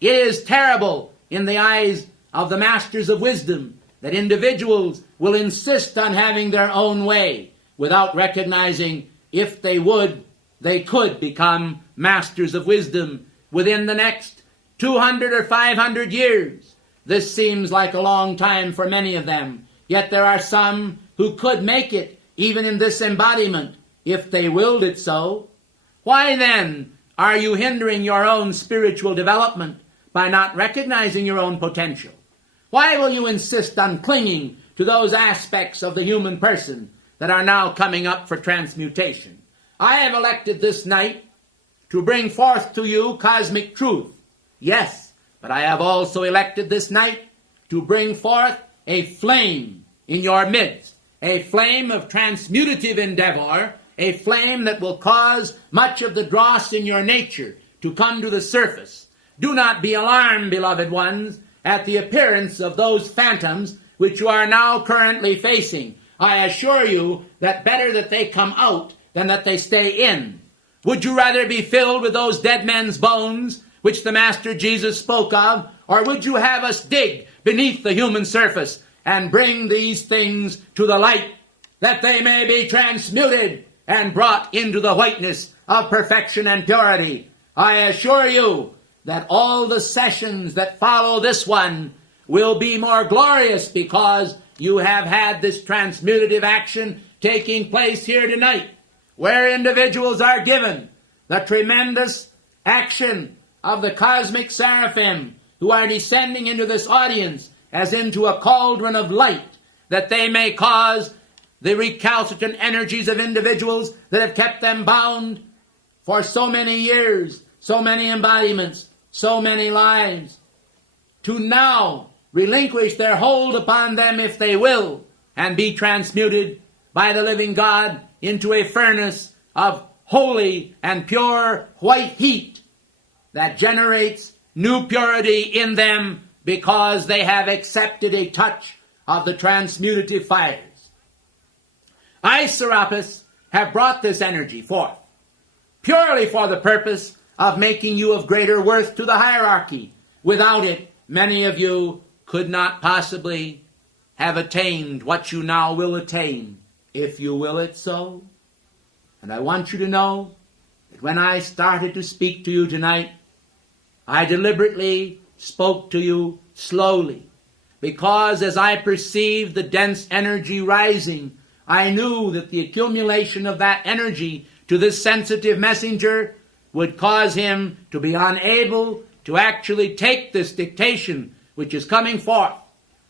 It is terrible in the eyes of the masters of wisdom that individuals will insist on having their own way without recognizing if they would, they could become masters of wisdom within the next 200 or 500 years. This seems like a long time for many of them, yet there are some who could make it even in this embodiment if they willed it so. Why then are you hindering your own spiritual development by not recognizing your own potential? Why will you insist on clinging to those aspects of the human person that are now coming up for transmutation? I have elected this night to bring forth to you cosmic truth. Yes, but I have also elected this night to bring forth a flame in your midst, a flame of transmutative endeavor, a flame that will cause much of the dross in your nature to come to the surface. Do not be alarmed, beloved ones, at the appearance of those phantoms which you are now currently facing. I assure you that better that they come out than that they stay in. Would you rather be filled with those dead men's bones which the Master Jesus spoke of, or would you have us dig beneath the human surface and bring these things to the light, that they may be transmuted and brought into the whiteness of perfection and purity? I assure you that all the sessions that follow this one will be more glorious because you have had this transmutative action taking place here tonight, where individuals are given the tremendous action of the cosmic seraphim who are descending into this audience as into a cauldron of light, that they may cause the recalcitrant energies of individuals that have kept them bound for so many years, so many embodiments, so many lives, to now relinquish their hold upon them if they will, and be transmuted by the living God into a furnace of holy and pure white heat that generates new purity in them because they have accepted a touch of the transmutative fires. I, SERAPIS, have brought this energy forth purely for the purpose of making you of greater worth to the hierarchy. Without it, many of you could not possibly have attained what you now will attain, if you will it so. And I want you to know that when I started to speak to you tonight, I deliberately spoke to you slowly, because as I perceived the dense energy rising, I knew that the accumulation of that energy to this sensitive messenger would cause him to be unable to actually take this dictation which is coming forth,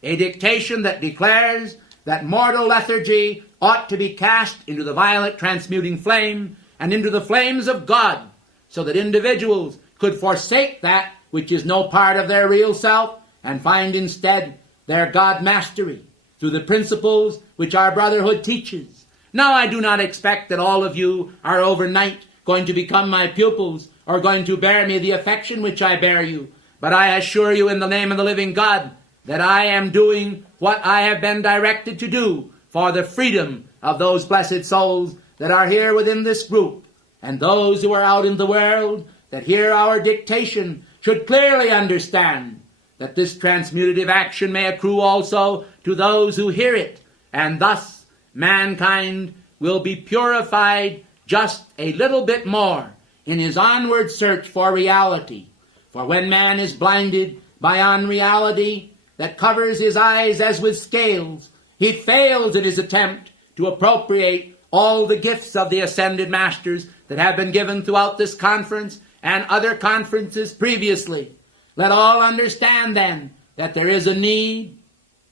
a dictation that declares that mortal lethargy ought to be cast into the violet transmuting flame and into the flames of God, so that individuals could forsake that which is no part of their real self and find instead their God mastery through the principles which our brotherhood teaches. Now, I do not expect that all of you are overnight going to become my pupils or going to bear me the affection which I bear you, but I assure you in the name of the living God that I am doing what I have been directed to do for the freedom of those blessed souls that are here within this group, and those who are out in the world that hear our dictation should clearly understand that this transmutative action may accrue also to those who hear it, and thus mankind will be purified just a little bit more in his onward search for reality. For when man is blinded by unreality that covers his eyes as with scales, he fails in his attempt to appropriate all the gifts of the ascended masters that have been given throughout this conference and other conferences previously. Let all understand then that there is a need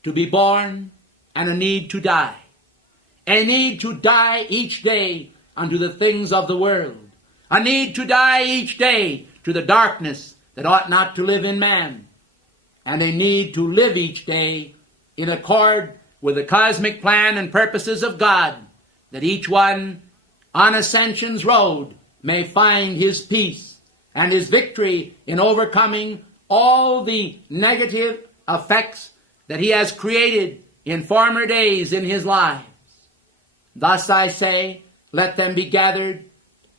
to be born and a need to die. A need to die each day unto the things of the world. A need to die each day to the darkness that ought not to live in man. And a need to live each day in accord with the cosmic plan and purposes of God, that each one on Ascension's road may find his peace and his victory in overcoming all the negative effects that he has created in former days in his lives. Thus I say, let them be gathered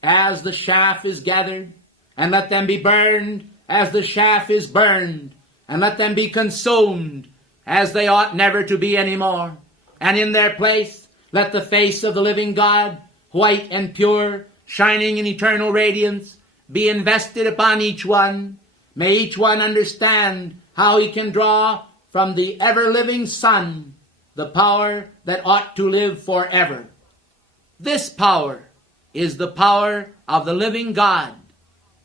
as the chaff is gathered, and let them be burned as the chaff is burned, and let them be consumed as they ought never to be any more. And in their place, let the face of the living God, white and pure, shining in eternal radiance, be invested upon each one. May each one understand how he can draw from the ever-living Son the power that ought to live forever. This power is the power of the living God,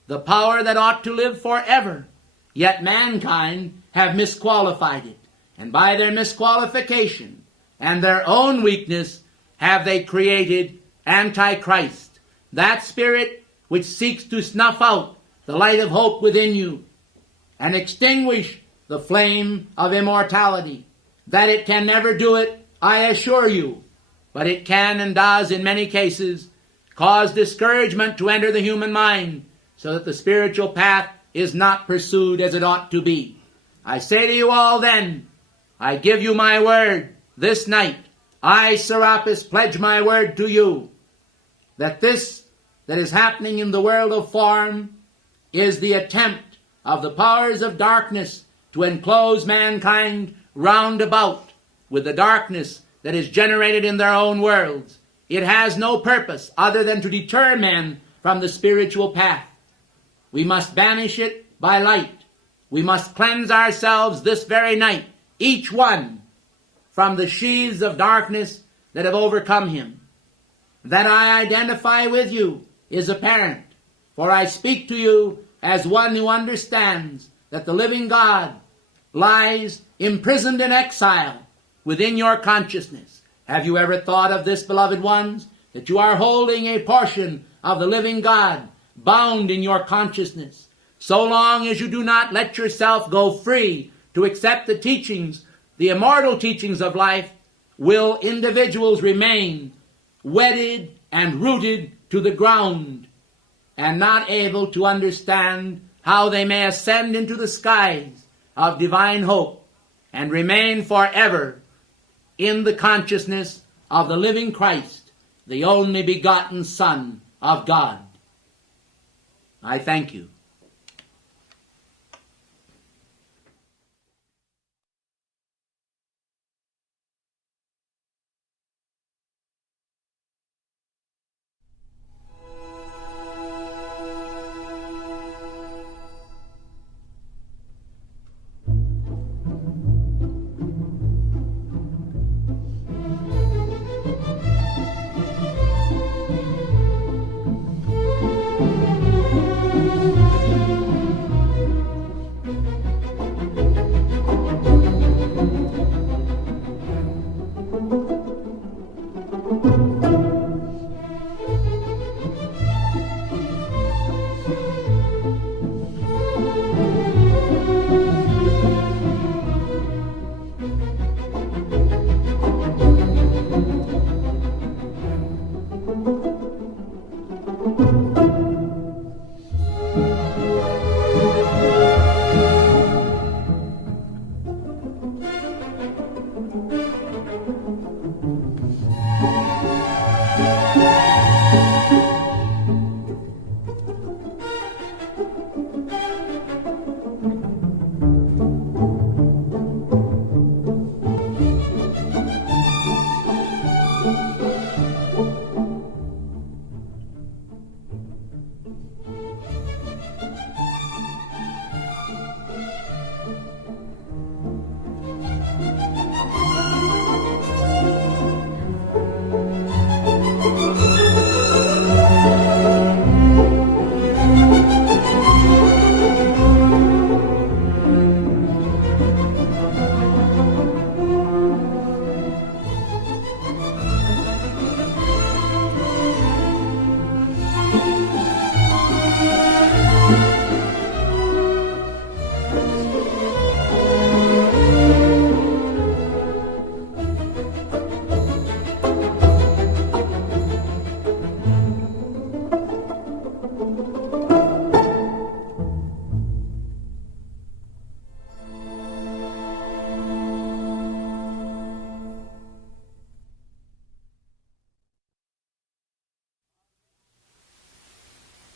the power that ought to live forever. Yet mankind have misqualified it, and by their misqualification and their own weakness have they created Antichrist, that spirit which seeks to snuff out the light of hope within you and extinguish the flame of immortality. That it can never do it, I assure you, but it can and does in many cases cause discouragement to enter the human mind, so that the spiritual path is not pursued as it ought to be. I say to you all then, I give you my word this night. I, Serapis, pledge my word to you that this that is happening in the world of form is the attempt of the powers of darkness to enclose mankind round about with the darkness that is generated in their own worlds. It has no purpose other than to deter men from the spiritual path. We must banish it by light. We must cleanse ourselves this very night, each one, from the sheaths of darkness that have overcome him. That I identify with you is apparent, for I speak to you as one who understands that the living God lies imprisoned in exile within your consciousness. Have you ever thought of this, beloved ones, that you are holding a portion of the living God bound in your consciousness? So long as you do not let yourself go free to accept the teachings, the immortal teachings of life, will individuals remain wedded and rooted to the ground and not able to understand how they may ascend into the skies of divine hope and remain forever in the consciousness of the living Christ, the only begotten Son of God. I thank you.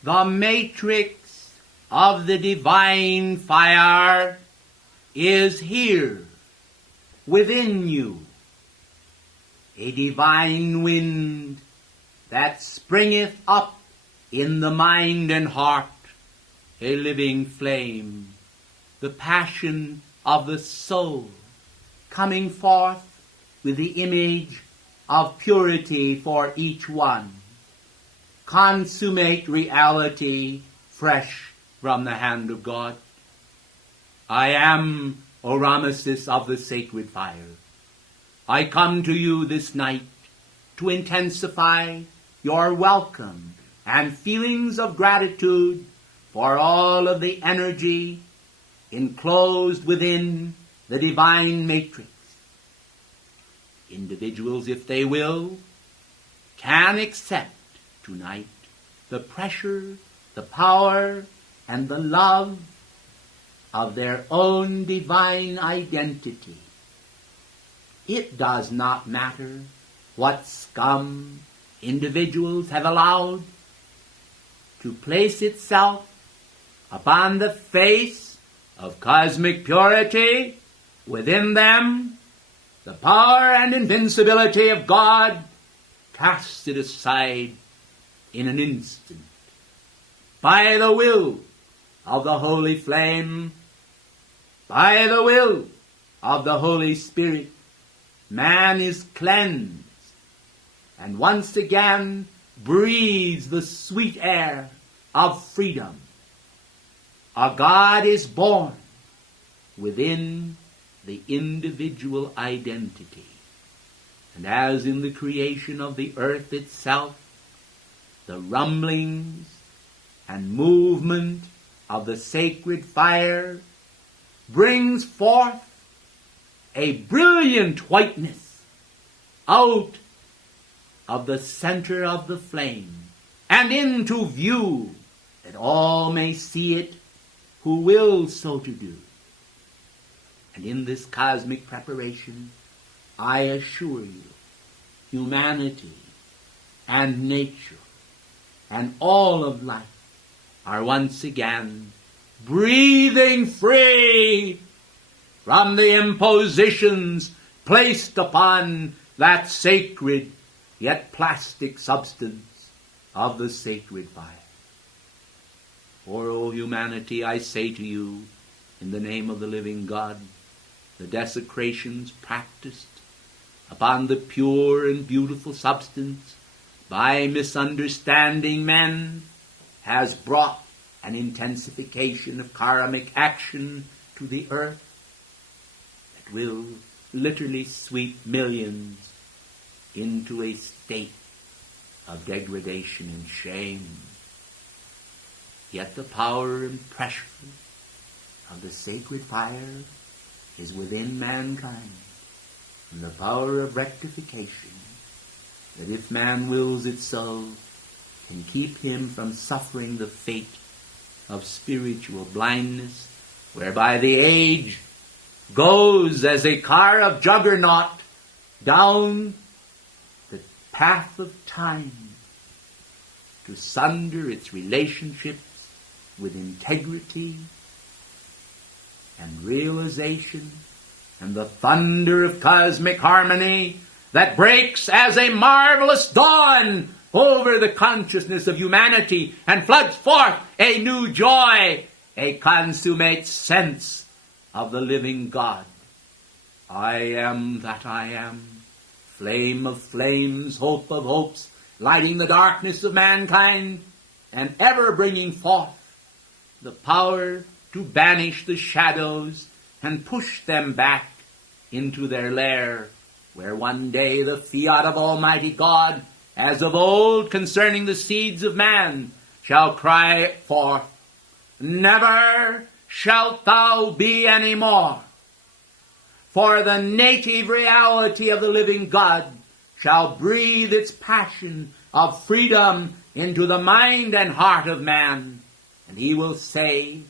The matrix of the divine fire is here within you, a divine wind that springeth up in the mind and heart, a living flame, the passion of the soul, coming forth with the image of purity for each one. Consummate reality fresh from the hand of God. I am ORÓMASIS of the sacred fire. I come to you this night to intensify your welcome and feelings of gratitude for all of the energy enclosed within the divine matrix. Individuals, if they will, can accept tonight the pressure, the power, and the love of their own divine identity. It does not matter what scum individuals have allowed to place itself upon the face of cosmic purity within them. The power and invincibility of God casts it aside in an instant. By the will of the holy flame, by the will of the Holy Spirit, man is cleansed and once again breathes the sweet air of freedom. A God is born within the individual identity. And as in the creation of the earth itself, the rumblings and movement of the sacred fire brings forth a brilliant whiteness out of the center of the flame and into view, that all may see it who will so to do. And in this cosmic preparation, I assure you, humanity and nature and all of life are once again breathing free from the impositions placed upon that sacred yet plastic substance of the sacred fire. For, O humanity, I say to you, in the name of the living God, the desecrations practiced upon the pure and beautiful substance by misunderstanding men has brought an intensification of karmic action to the earth that will literally sweep millions into a state of degradation and shame. Yet the power and pressure of the sacred fire is within mankind, and the power of rectification, that if man wills it so, can keep him from suffering the fate of spiritual blindness, whereby the age goes as a car of juggernaut down the path of time to sunder its relationships with integrity and realization, and the thunder of cosmic harmony that breaks as a marvelous dawn over the consciousness of humanity and floods forth a new joy, a consummate sense of the living God. I am that I am, flame of flames, hope of hopes, lighting the darkness of mankind and ever bringing forth the power to banish the shadows and push them back into their lair, where one day the fiat of Almighty God, as of old concerning the seeds of man, shall cry forth, "Never shalt thou be any more." For the native reality of the living God shall breathe its passion of freedom into the mind and heart of man, and he will say,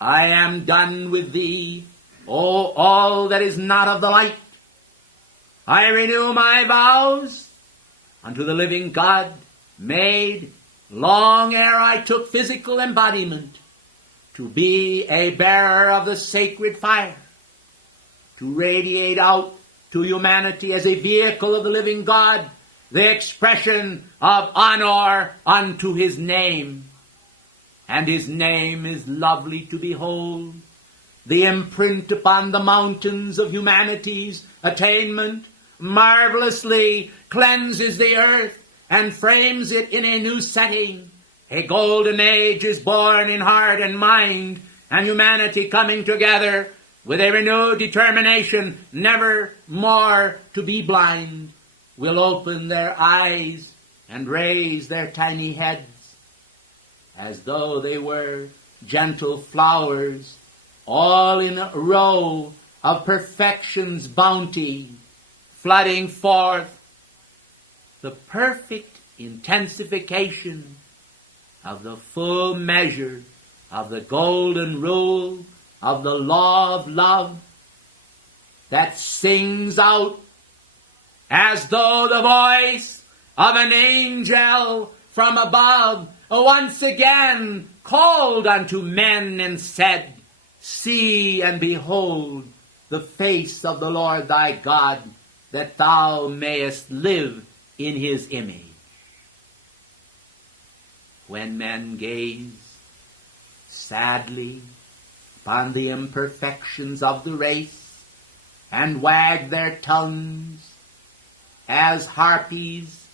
"I am done with thee, O all that is not of the light. I renew my vows unto the living God, made long ere I took physical embodiment, to be a bearer of the sacred fire, to radiate out to humanity as a vehicle of the living God the expression of honor unto his name. And his name is lovely to behold, the imprint upon the mountains of humanity's attainment marvelously cleanses the earth and frames it in a new setting. A golden age is born in heart and mind, and humanity coming together with a renewed determination never more to be blind, will open their eyes and raise their tiny heads as though they were gentle flowers, all in a row of perfection's bounty, flooding forth the perfect intensification of the full measure of the golden rule of the law of love that sings out as though the voice of an angel from above once again called unto men and said, "See and behold the face of the Lord thy God, that thou mayest live in his image." When men gaze sadly upon the imperfections of the race and wag their tongues as harpies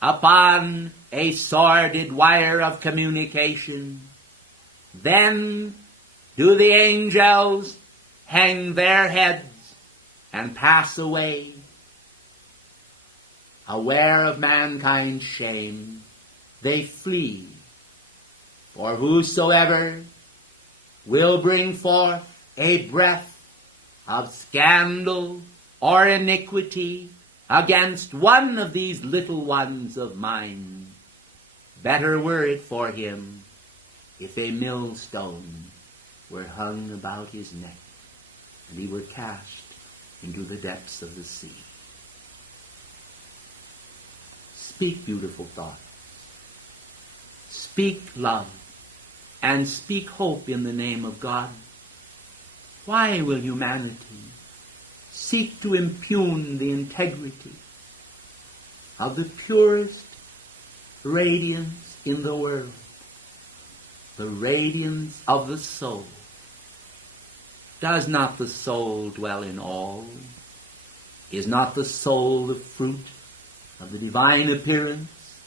upon a sordid wire of communication, then do the angels hang their heads and pass away, aware of mankind's shame. They flee, for whosoever will bring forth a breath of scandal or iniquity against one of these little ones of mine, better were it for him if a millstone were hung about his neck and he were cast into the depths of the sea. Speak beautiful thoughts. Speak love. and speak hope in the name of God? Why will humanity seek to impugn the integrity of the purest radiance in the world, the radiance of the soul? Does not the soul dwell in all? Is not the soul the fruit of the divine appearance?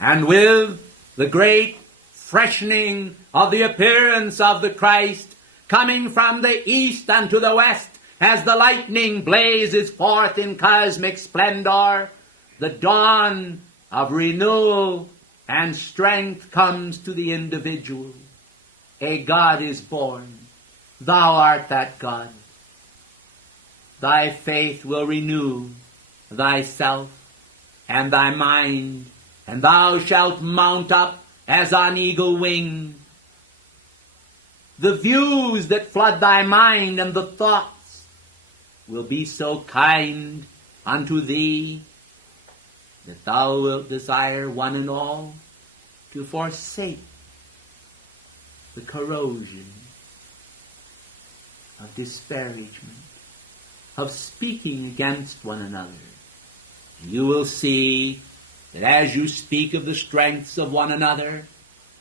And with the great freshening of the appearance of the Christ, coming from the east unto the west, as the lightning blazes forth in cosmic splendor, the dawn of renewal and strength comes to the individual. A God is born. Thou art that God. Thy faith will renew thyself and thy mind, and thou shalt mount up as on eagle wing. The views that flood thy mind and the thoughts will be so kind unto thee that thou wilt desire one and all to forsake the corrosion of disparagement, of speaking against one another. And you will see that as you speak of the strengths of one another,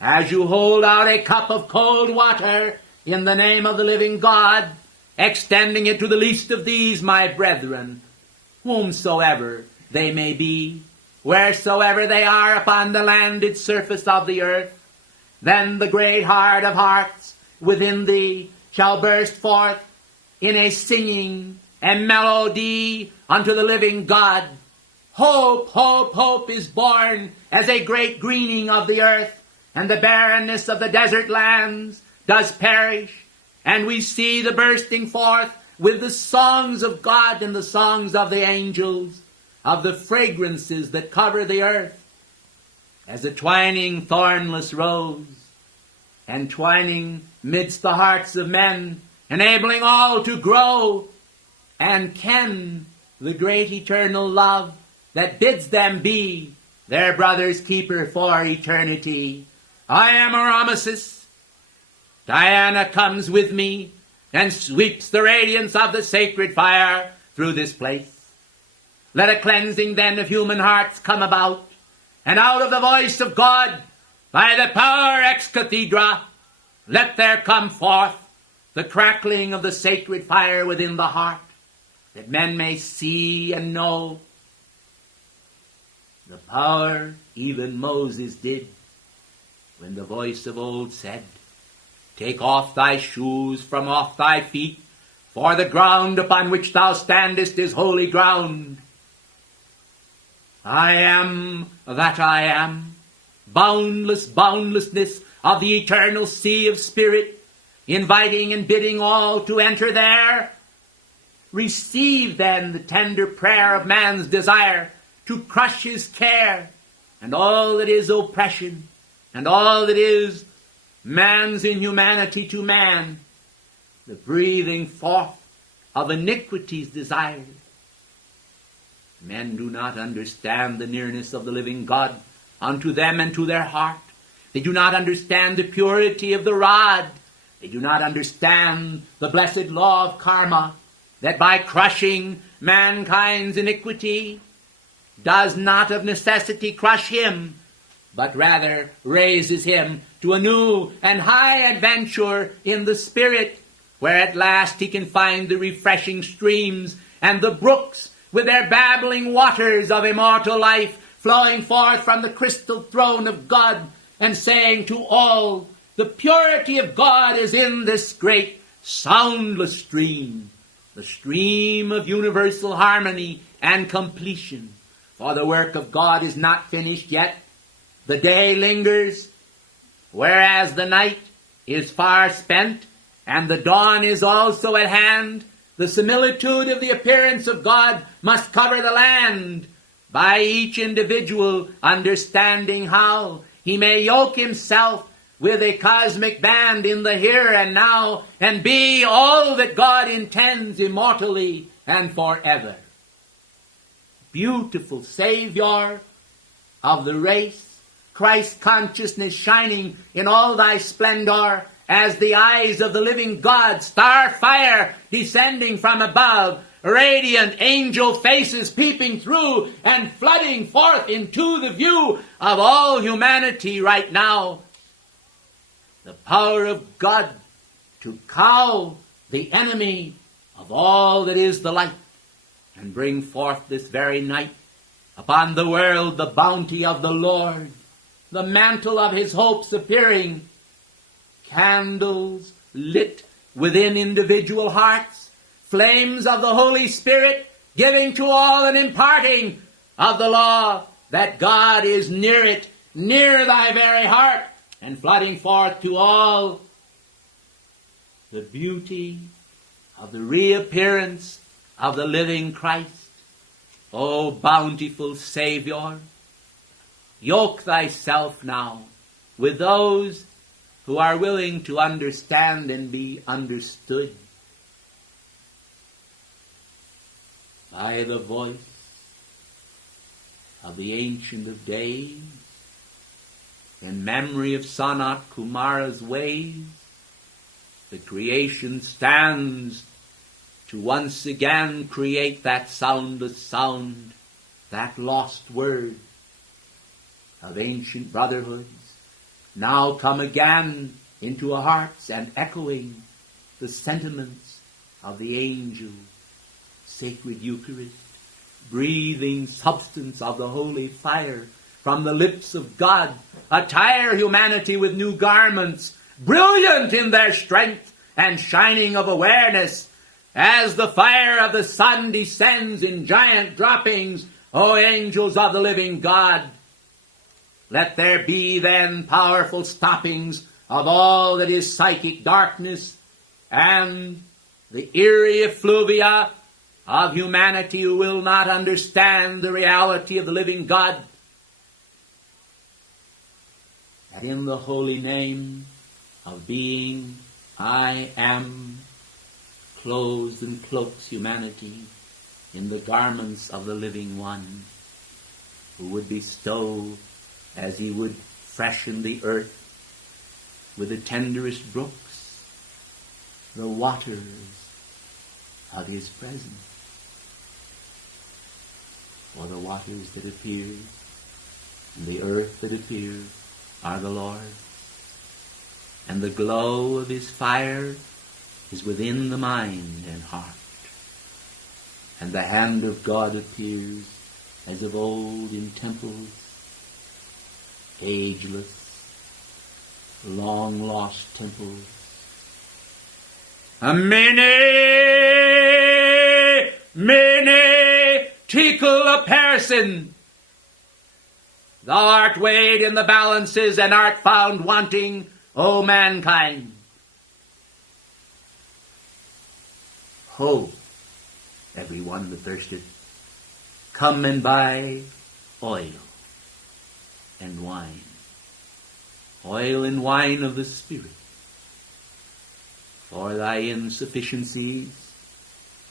as you hold out a cup of cold water in the name of the living God, extending it to the least of these, my brethren, whomsoever they may be, wheresoever they are upon the landed surface of the earth, then the great heart of hearts within thee shall burst forth in a singing and melody unto the living God. Hope, hope, hope is born as a great greening of the earth, and the barrenness of the desert lands does perish, and we see the bursting forth with the songs of God and the songs of the angels, of the fragrances that cover the earth, as a twining thornless rose, and twining midst the hearts of men, enabling all to grow and ken the great eternal love that bids them be their brother's keeper for eternity. I am ORÓMASIS. Diana comes with me and sweeps the radiance of the sacred fire through this place. Let a cleansing then of human hearts come about, and out of the voice of God, by the power ex cathedra, let there come forth the crackling of the sacred fire within the heart, that men may see and know the power even Moses did when the voice of old said, Take off thy shoes from off thy feet, for the ground upon which thou standest is holy ground. I am that I am, boundlessness of the eternal sea of spirit, inviting and bidding all to enter there. Receive then the tender prayer of man's desire to crush his care, and all that is oppression, and all that is man's inhumanity to man, the breathing forth of iniquity's desires. Men do not understand the nearness of the living God unto them and to their heart. They do not understand the purity of the rod. They do not understand the blessed law of karma, that by crushing mankind's iniquity does not of necessity crush him, but rather raises him to a new and high adventure in the spirit, where at last he can find the refreshing streams and the brooks with their babbling waters of immortal life flowing forth from the crystal throne of God, and saying to all, the purity of God is in this great soundless stream, the stream of universal harmony and completion. For the work of God is not finished yet. The day lingers, whereas the night is far spent, and the dawn is also at hand. The similitude of the appearance of God must cover the land, by each individual understanding how he may yoke himself with a cosmic band in the here and now, and be all that God intends immortally and forever. Beautiful Savior of the race, Christ consciousness shining in all thy splendor, as the eyes of the living God, star fire descending from above, radiant angel faces peeping through and flooding forth into the view of all humanity right now. The power of God to cow the enemy of all that is the light, and bring forth this very night upon the world the bounty of the Lord, the mantle of his hopes appearing, candles lit within individual hearts, flames of the Holy Spirit giving to all and imparting of the law that God is near it, near thy very heart, and flooding forth to all the beauty of the reappearance of the living Christ. O bountiful Savior, yoke thyself now with those who are willing to understand and be understood by the voice of the Ancient of Days, in memory of Sanat Kumara's ways. The creation stands to once again create that soundless sound, that lost word of ancient brotherhoods, now come again into our hearts and echoing the sentiments of the angel, sacred Eucharist, breathing substance of the holy fire from the lips of God, attire humanity with new garments, brilliant in their strength and shining of awareness, as the fire of the sun descends in giant droppings, O angels of the living God. Let there be then powerful stoppings of all that is psychic darkness, and the eerie effluvia of humanity who will not understand the reality of the living God, that in the holy name of being I am, clothes and cloaks humanity in the garments of the living one, who would bestow, as he would freshen the earth with the tenderest brooks, the waters of his presence. For the waters that appear and the earth that appears are the Lord, and the glow of his fire is within the mind and heart, and the hand of God appears as of old in temples, ageless, long-lost temples. Mene, tickle a person. Thou art weighed in the balances and art found wanting, O mankind. Ho, every one that thirsteth, come and buy oil and wine, oil and wine of the Spirit, for thy insufficiencies,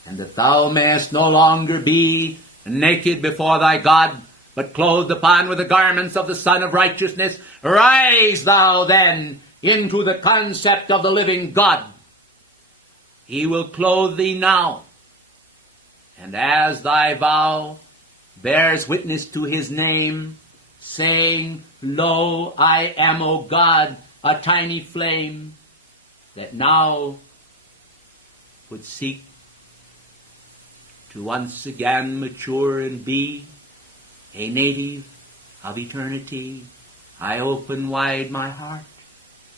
and that thou mayest no longer be naked before thy God, but clothed upon with the garments of the Son of Righteousness. Rise thou then into the concept of the living God. He will clothe thee now, and as thy vow bears witness to his name, saying, Lo, I am, O God, a tiny flame that now would seek to once again mature and be a native of eternity. I open wide my heart.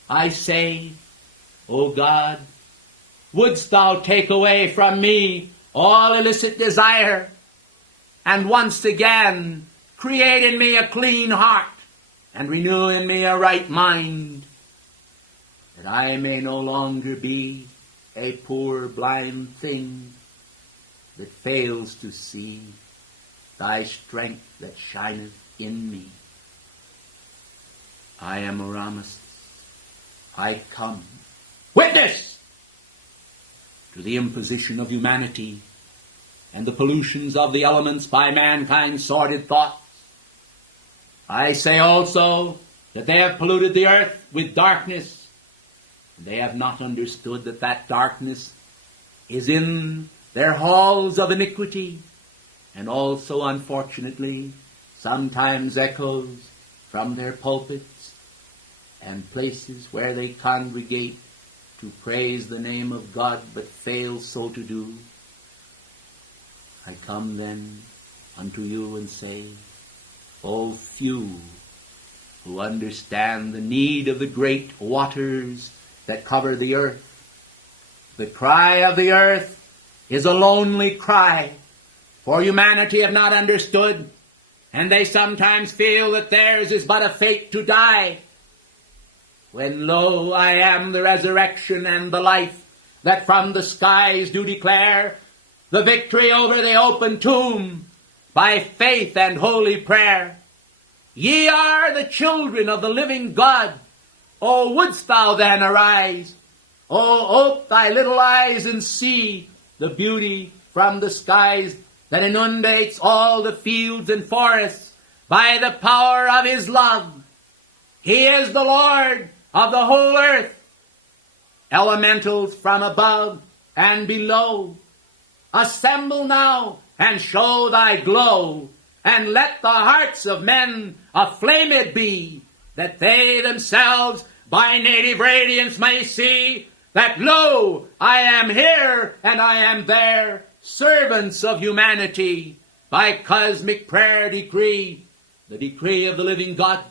I say, O God, wouldst thou take away from me all illicit desire, and once again create in me a clean heart, and renew in me a right mind, that I may no longer be a poor blind thing that fails to see thy strength that shineth in me. I am ORÓMASIS. I come, witness to the imposition of humanity and the pollutions of the elements by mankind's sordid thoughts. I say also that they have polluted the earth with darkness. They have not understood that that darkness is in their halls of iniquity, and also, unfortunately, sometimes echoes from their pulpits and places where they congregate to praise the name of God, but fail so to do. I come then unto you and say, O few who understand the need of the great waters that cover the earth. The cry of the earth is a lonely cry, for humanity have not understood, and they sometimes feel that theirs is but a fate to die. When lo, I am the resurrection and the life, that from the skies do declare the victory over the open tomb by faith and holy prayer. Ye are the children of the living God. O wouldst thou then arise? O ope thy little eyes and see the beauty from the skies that inundates all the fields and forests by the power of his love. He is the Lord of the whole earth. Elementals from above and below, assemble now and show thy glow, and let the hearts of men aflamed be, that they themselves by native radiance may see that, lo, I am here and I am there, servants of humanity, by cosmic prayer decree, the decree of the living God.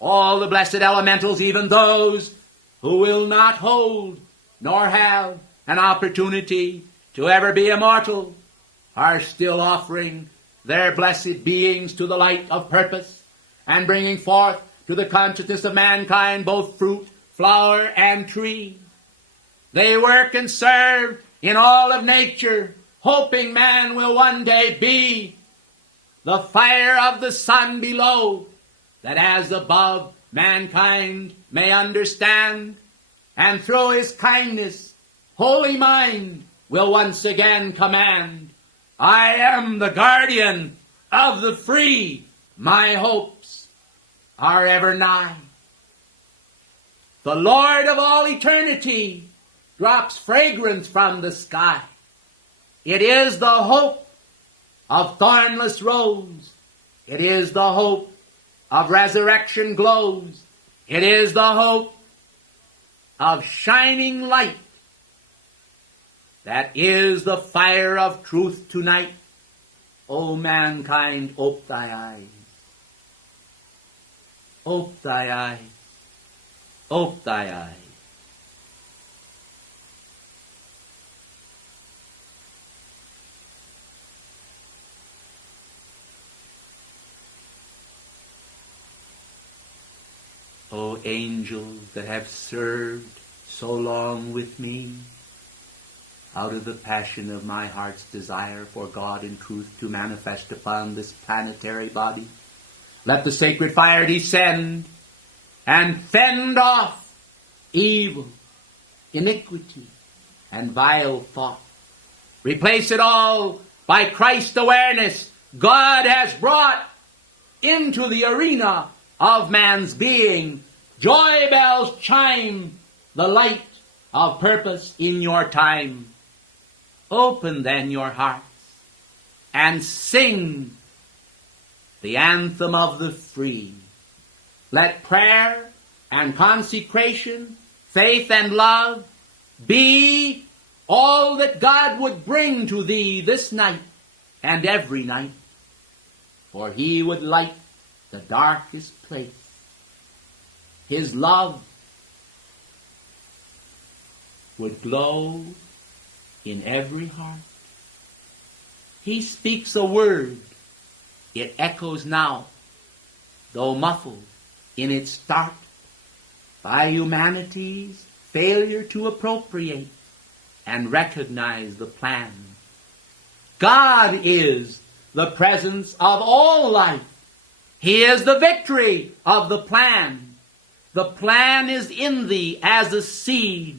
All the blessed elementals, even those who will not hold nor have an opportunity to ever be immortal, are still offering their blessed beings to the light of purpose, and bringing forth to the consciousness of mankind both fruit, flower, and tree. They work and serve in all of nature, hoping man will one day be the fire of the sun below, that as above mankind may understand, and through his kindness, holy mind will once again command. I am the guardian of the free, my hopes are ever nigh. The Lord of all eternity drops fragrance from the sky. It is the hope of thornless rose. It is the hope of resurrection glows. It is the hope of shining light. That is the fire of truth tonight. O mankind, ope thy eyes. Ope thy eyes. Ope thy eyes. O angels that have served so long with me, out of the passion of my heart's desire for God and truth to manifest upon this planetary body, let the sacred fire descend and fend off evil, iniquity, and vile thought. Replace it all by Christ awareness God has brought into the arena of man's being. Joy bells chime the light of purpose in your time. Open then your hearts and sing the anthem of the free. Let prayer and consecration, faith and love be all that God would bring to thee this night and every night, for he would light the darkest place. His love would glow in every heart. He speaks a word, it echoes now, though muffled in its start by humanity's failure to appropriate and recognize the plan. God is the presence of all life. He is the victory of the plan. The plan is in thee as a seed.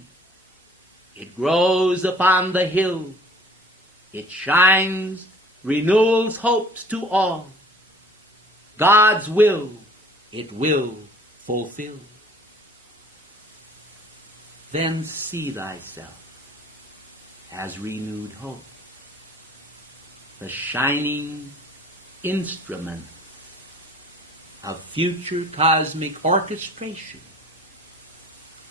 It grows upon the hill. It shines, renewals hopes to all. God's will it will fulfill. Then see thyself as renewed hope, the shining instrument of future cosmic orchestration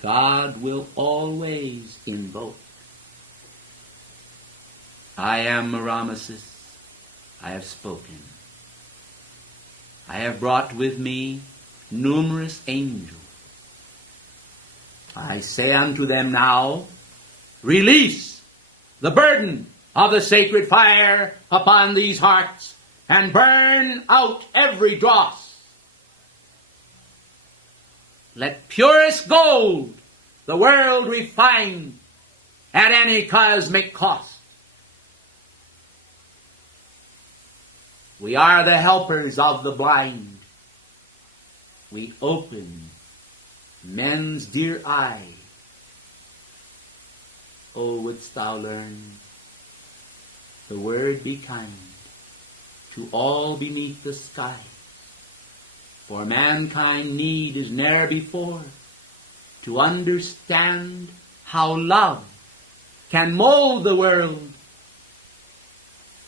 God will always invoke. I am ORÓMASIS. I have spoken. I have brought with me numerous angels. I say unto them now, release the burden of the sacred fire upon these hearts and burn out every dross. Let purest gold the world refine at any cosmic cost. We are the helpers of the blind. We open men's dear eye. Oh, wouldst thou learn the word be kind to all beneath the sky? For mankind need is ne'er before to understand how love can mold the world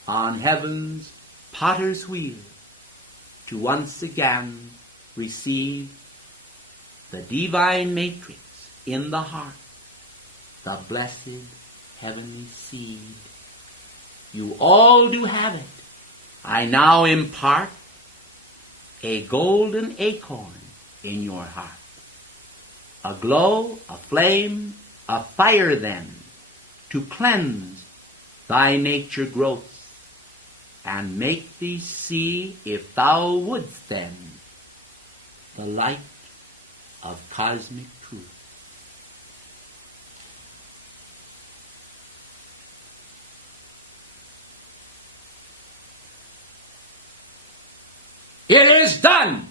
on heaven's potter's wheel to once again receive the divine matrix in the heart, the blessed heavenly seed. You all do have it. I now impart a golden acorn in your heart, a glow, a flame, a fire then, to cleanse thy nature growth, and make thee see, if thou wouldst then, the light of cosmic truth. It is done!